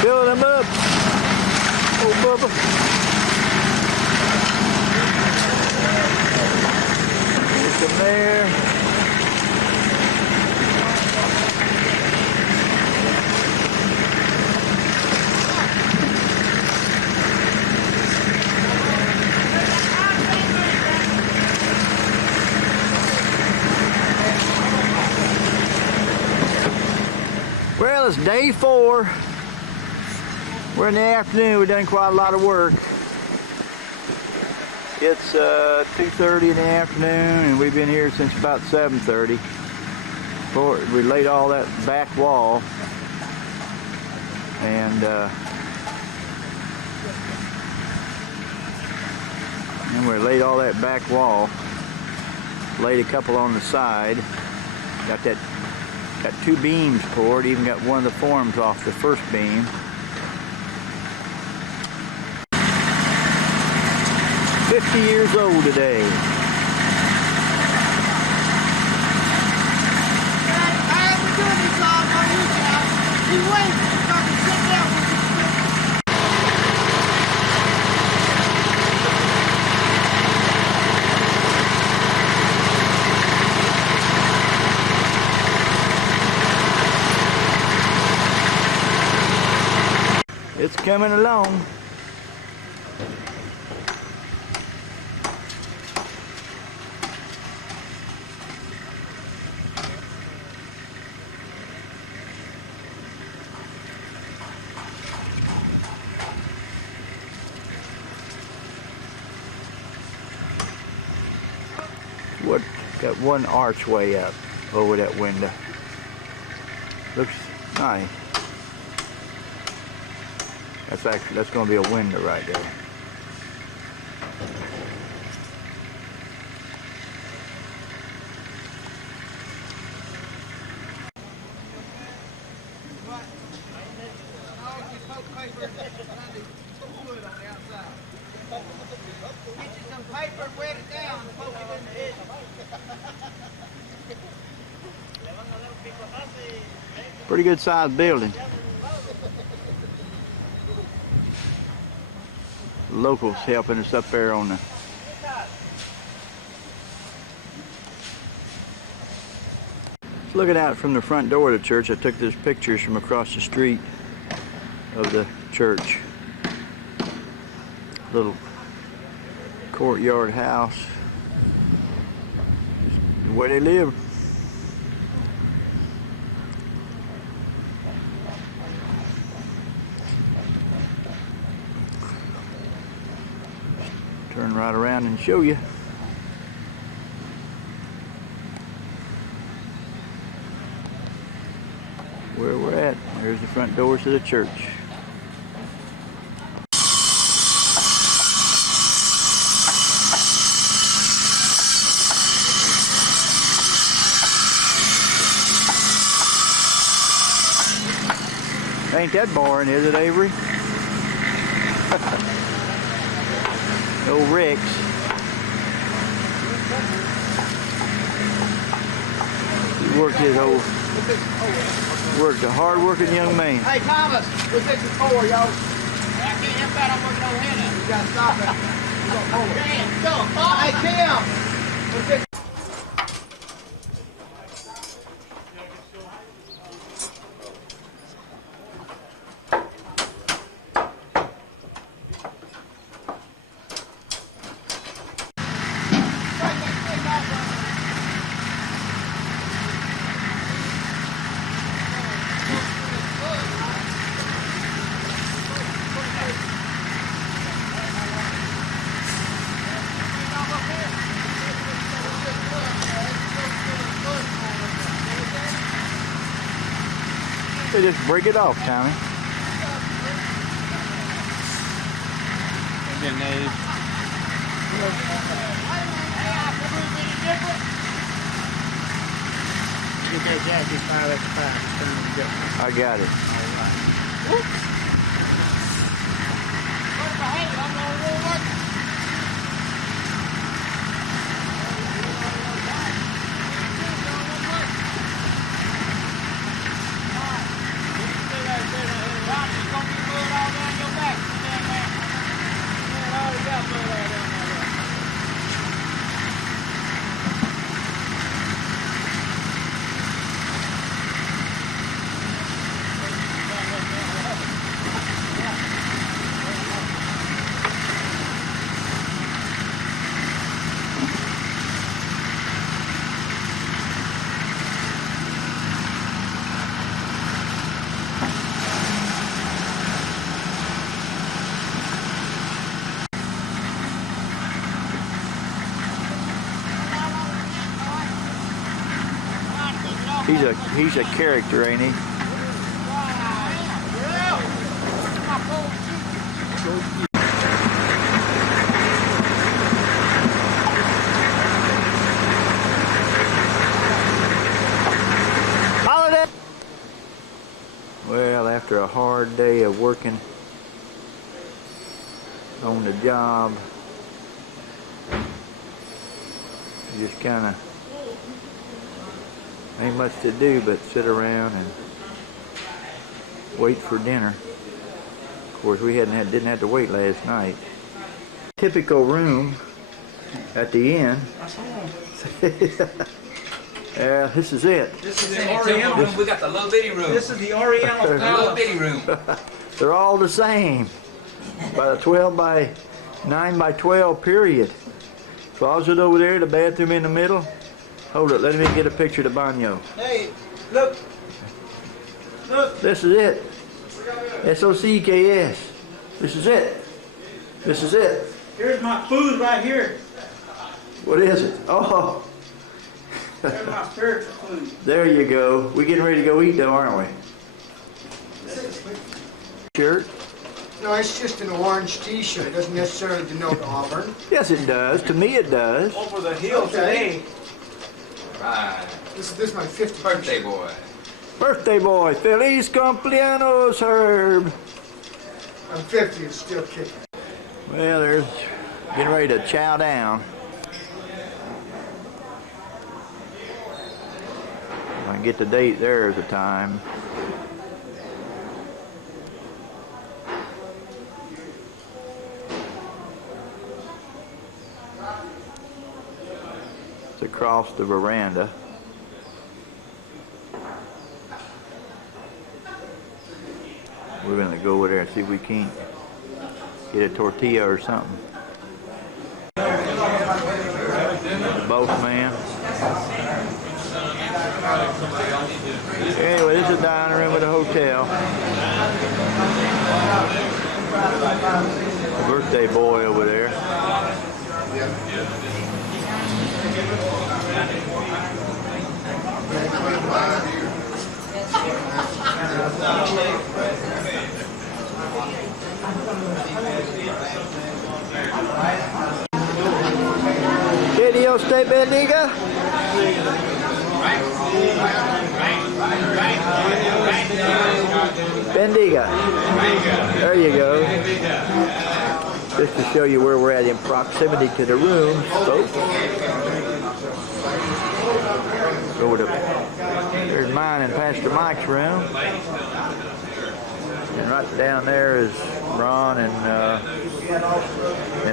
Fill them up. Oh, Bubba. There's some there. Well, it's day 4. We're in the afternoon. We've done quite a lot of work. It's 2:30 in the afternoon, and we've been here since about 7:30. We laid all that back wall, and we laid all that back wall. Laid a couple on the side. Got 2 beams poured, even got one of the forms off the first beam. "50 years old today." It's coming along. Got one archway up over that window. Looks nice. That's going to be a window right there. Pretty good sized building. Locals helping us up there on the looking out from the front door of the church. I took these pictures from across the street of the church. Little courtyard house. Just where they live. Turn right around and show you. Where we're at. There's the front doors of the church. ain't that boring, is it, Avery? Old Rex. He worked a hard-working young man. Hey, Thomas, we're fixing 4, y'all. I can't help that. I'm working on here. You gotta stop it. You got 4. Damn, go, Hey, Tim, we're fixing. They just break it off, Tommy. And then they Get that jacket 5 at 5. I got it. He's a character, ain't he? Holiday. Well, after a hard day of working on the job, you just kind of ain't much to do but sit around and wait for dinner. Of course, we didn't have to wait last night. Typical room at the inn. Yeah, this is it. This is the Oriental room. We got the little bitty room. This is the Oriental The little bitty room. They're all the same. About a 12 by 9 by 12 period. Closet over there, the bathroom in the middle. Hold it, let me get a picture of the baño. Hey, look. Look. This is it. S-O-C-K-S. This is it. This is it. Here's my food right here. What is it? Oh. There's my spiritual food. There you go. We getting ready to go eat though, aren't we? Shirt? No, it's just an orange t-shirt. It doesn't necessarily denote Auburn. Yes, it does. To me, it does. Over the hill today. Right. This is my 50th Birthday boy. Birthday boy. Feliz cumpleaños, Herb. I'm 50 and still kicking. Well, they're getting ready to chow down. If I can get the date, there's the time. It's across the veranda. We're gonna go over there and see if we can't get a tortilla or something. The boss man. Anyway, this is the dining room of the hotel. The birthday boy over there. Que Dios te bendiga. Bendiga. There you go. Just to show you where we're at in proximity to the rooms, folks. Go to, there's mine and Pastor Mike's room. And right down there is Ron and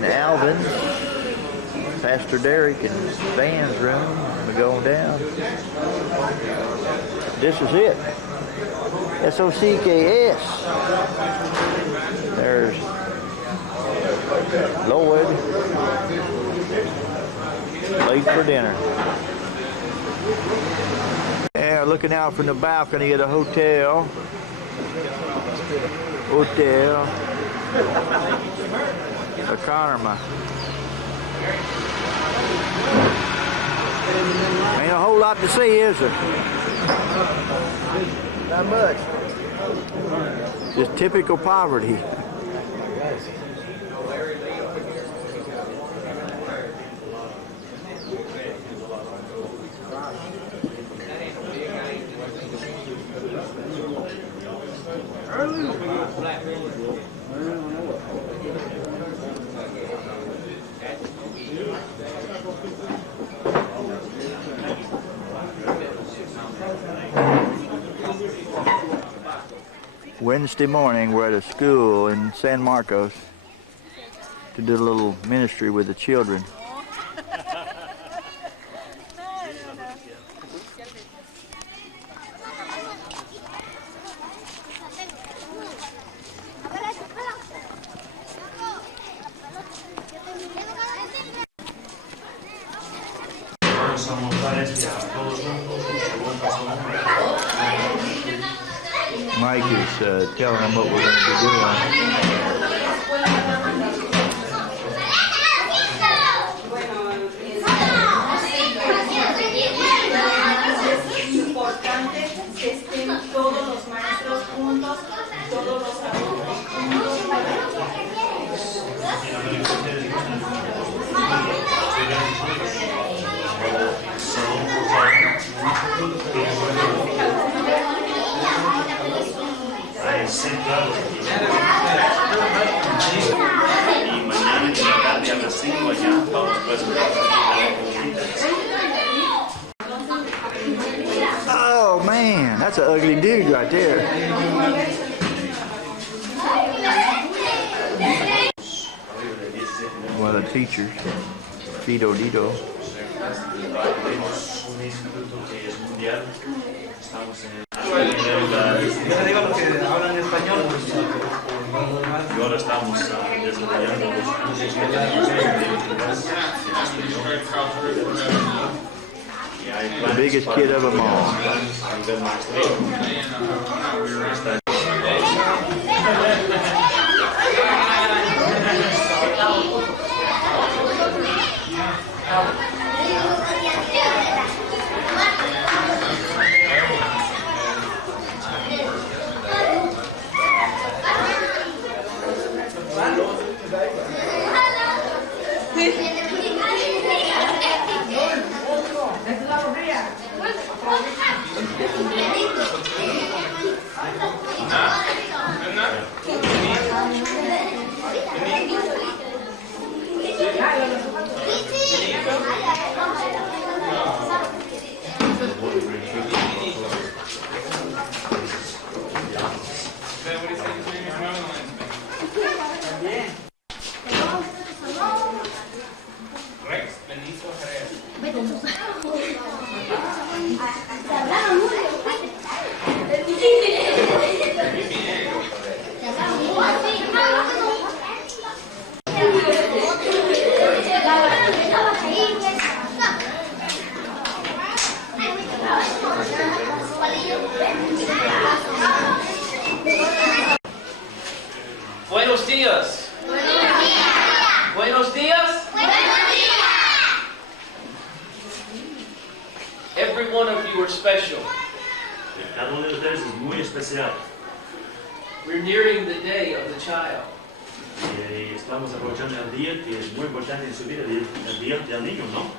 Alvin's, Pastor Derek and Van's room. We're going down. This is it. SOCKS. There's Lloyd. Late for dinner. Yeah, looking out from the balcony of the hotel. Economy. Ain't a whole lot to see, is there? Not much. Just typical poverty. Wednesday morning, we're at a school in San Marcos to do a little ministry with the children. Mike is telling them what we're going to be doing. Es importante que estén todos los maestros juntos, todos los alumnos juntos. Sí, claro. Y mañana en la tarde a las 5 allá vamos a presentar. Oh man, that's an ugly dude right there. One of the teachers, Fido Dito. Y ahora estamos desarrollando The biggest kid of them all. Buenos días. Buenos días. Every one of you are special. Cada uno de ustedes es muy especial. We're nearing the day of the child. Y estamos aprovechando el día que es muy importante en su vida, el día del niño, ¿no?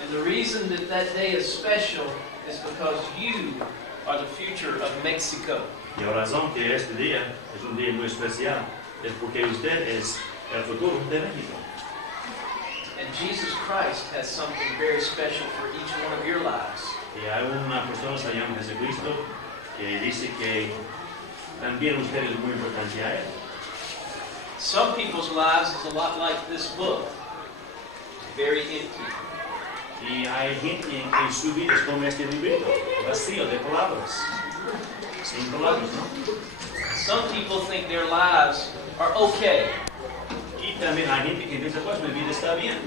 And the reason that that day is special is because you are the future of Mexico. Y la razón que este día es un día muy especial es porque usted es el futuro de México. And Jesus Christ has something very special for each one of your lives. Y hay una persona que se llama Jesucristo que dice que también usted es muy importante a él. Some people's lives is a lot like this book, very empty. Y hay gente en su vida es como este librito, vacío de palabras, sin palabras, ¿no? Some people think their lives are okay. Y también hay gente que dice, pues mi vida está bien.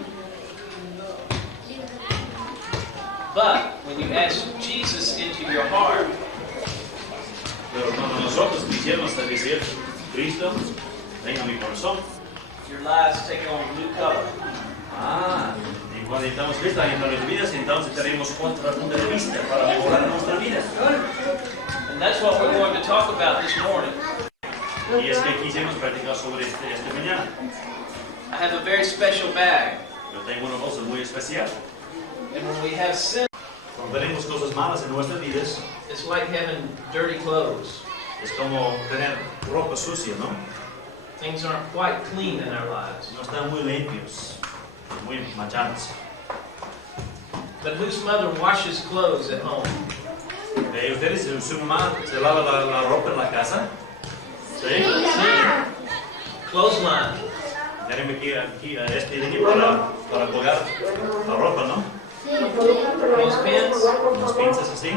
But when you ask Jesus into your heart, Pero cuando nosotros quisiéramos decir, Cristo, venga a mi corazón. your lives take on a new color. Y cuando estamos Cristo en nuestras vidas, entonces tenemos otro punto de vista para mejorar nuestra vida. And that's what we're going to talk about this morning. Y es que quisimos practicar sobre esta mañana. I have a very special bag. Yo tengo una cosa muy especial. And when we have sin, Cuando tenemos cosas malas en nuestras vidas, it's like having dirty clothes. es como tener ropa sucia, ¿no? Things aren't quite clean in our lives. No están muy limpios, muy manchados. But whose mother washes clothes at home? ¿Ustedes, su mamá se lava la ropa en la casa? ¿Sí? Clothesline. Tenemos que ir a este de aquí para colgar la ropa, ¿no? Clothespins? Unas pinzas así.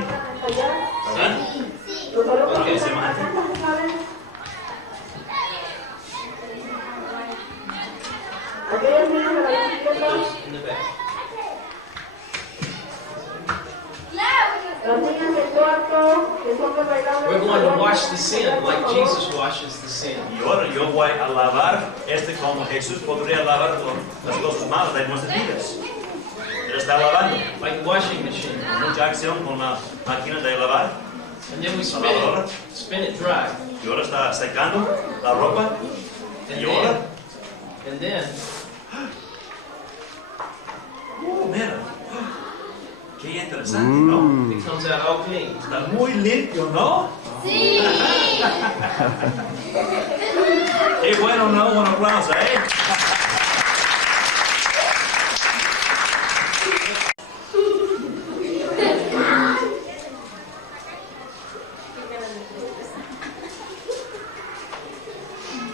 ¿Verdad? Okay. Se mata. In the back. We're going to wash the sin like Jesus washes the sin. Y ahora yo voy a lavar como Jesús podría lavar las cosas malas de nuestras vidas. Él está lavando. Like washing machine. Mucha acción con la máquina de lavar. And then we La spin it dry. Y ahora está secando la ropa. And Y ahora. then Mira. Qué interesante, ¿no? it comes out all clean. Está muy limpio, ¿no? Sí. Qué bueno, ¿no? Un aplauso, ¿eh?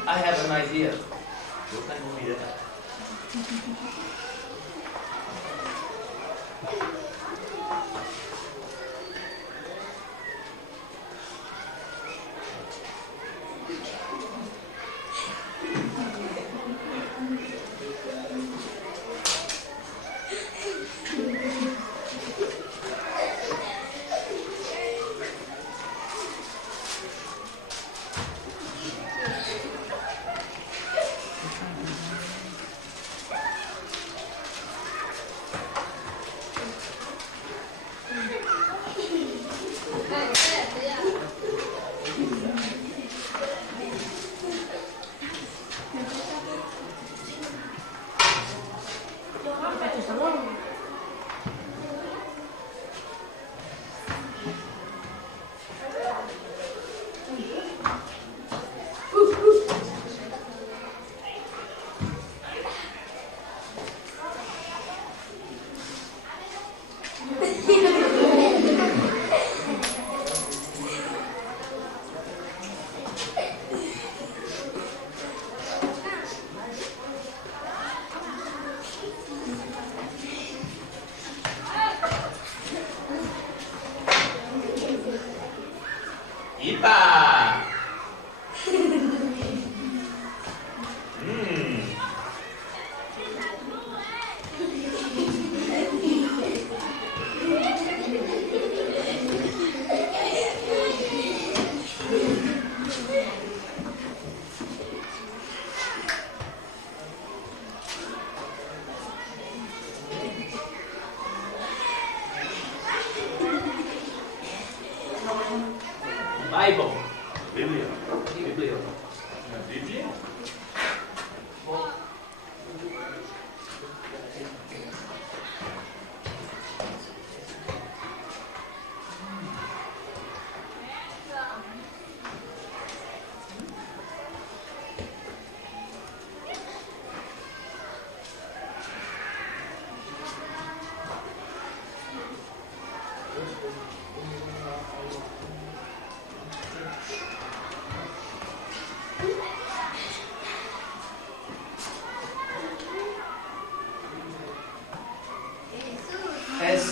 I have an idea. Yo tengo una idea.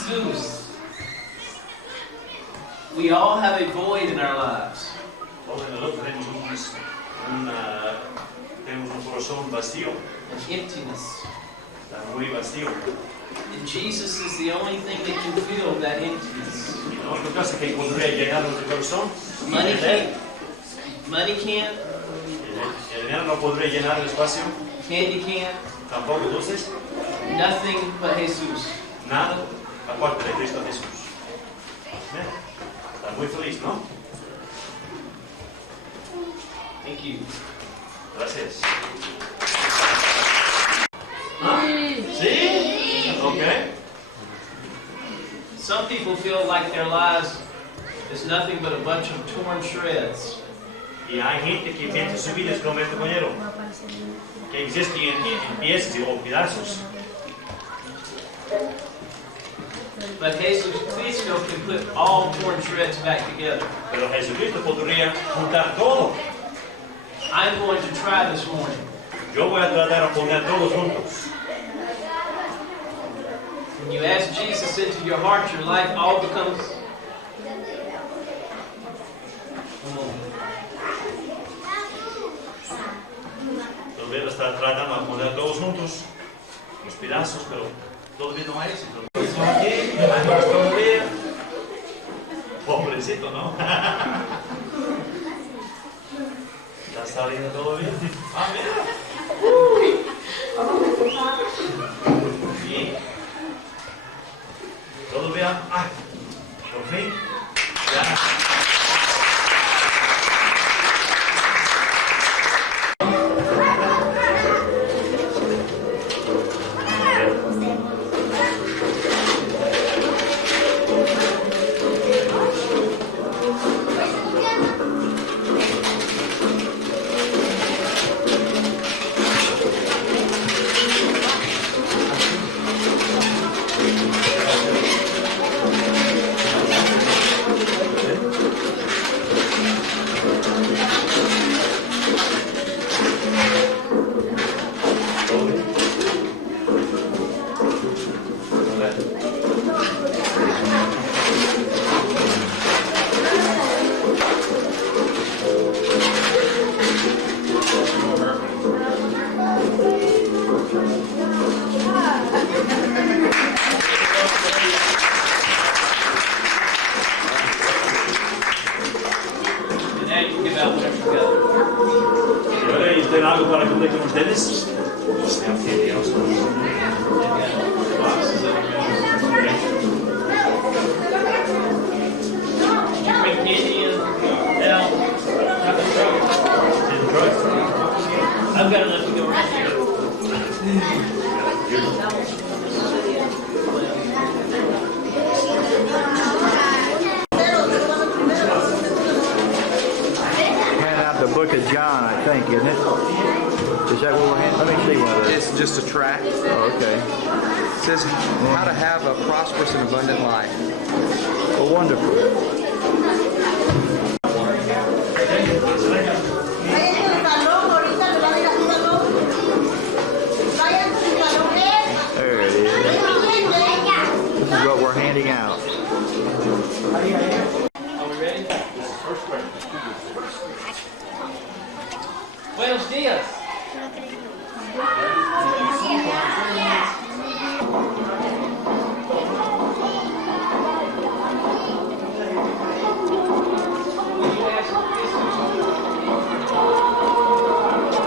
Jesus. We all have a void in our lives. Todos nosotros tenemos un corazón vacío, An emptiness. está muy vacío. And Jesus is the only thing that can fill that emptiness. La única cosa que podría llenar nuestro corazón, Money can't. Money can't. el dinero no podría llenar el espacio, Candy can't. tampoco dulces, Nothing but Jesus. nada aparte de Cristo Jesús. Amén. Está muy feliz, ¿no? Thank you. Gracias. ¿Ah? ¿Sí? Okay. Some people feel like their lives is nothing but a bunch of torn shreds. Y hay gente que piensa su vida es como este compañero, que existe en piezas o pedazos. But Jesus Cristo can put all torn shreds back together. Pero Jesucristo podría juntar todo. I'm going to try this morning. Yo voy a tratar de poner todos juntos. When you ask Jesus into your heart, your life all becomes. Todavía está tratando de poner todos juntos, los pedazos, pero todavía no hay éxito. Aquí, hay más todavía. Pobrecito, ¿no? ¿Está saliendo todo bien? Ah, mira. Bien. Todavía. Ah, por fin. Ya. Algo para que con ustedes. I've got enough to go right here. Hand out the book of John, I think, isn't it? Is that what we're handing? Let me see one of those. It's just a tract. Oh, okay. It says how to have a prosperous and abundant life. Well, wonderful. There it is. This is what we're handing out. Are we ready? Buenos dias.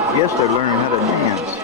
I guess they're learning how to dance.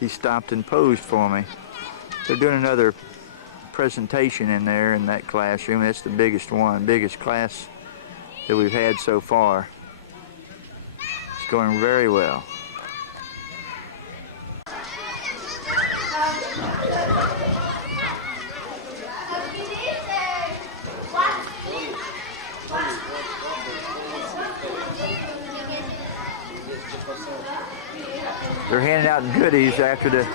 he stopped and posed for me. They're doing another presentation in there in that classroom. It's the biggest one, biggest class that we've had so far. It's going very well. They're handing out goodies after the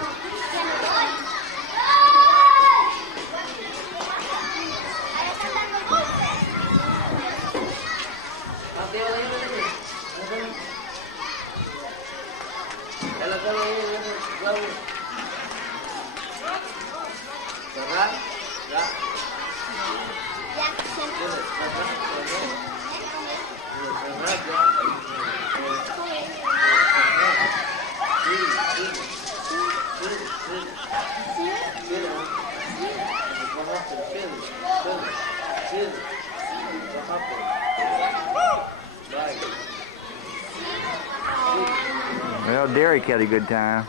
Well, Derek had a good time.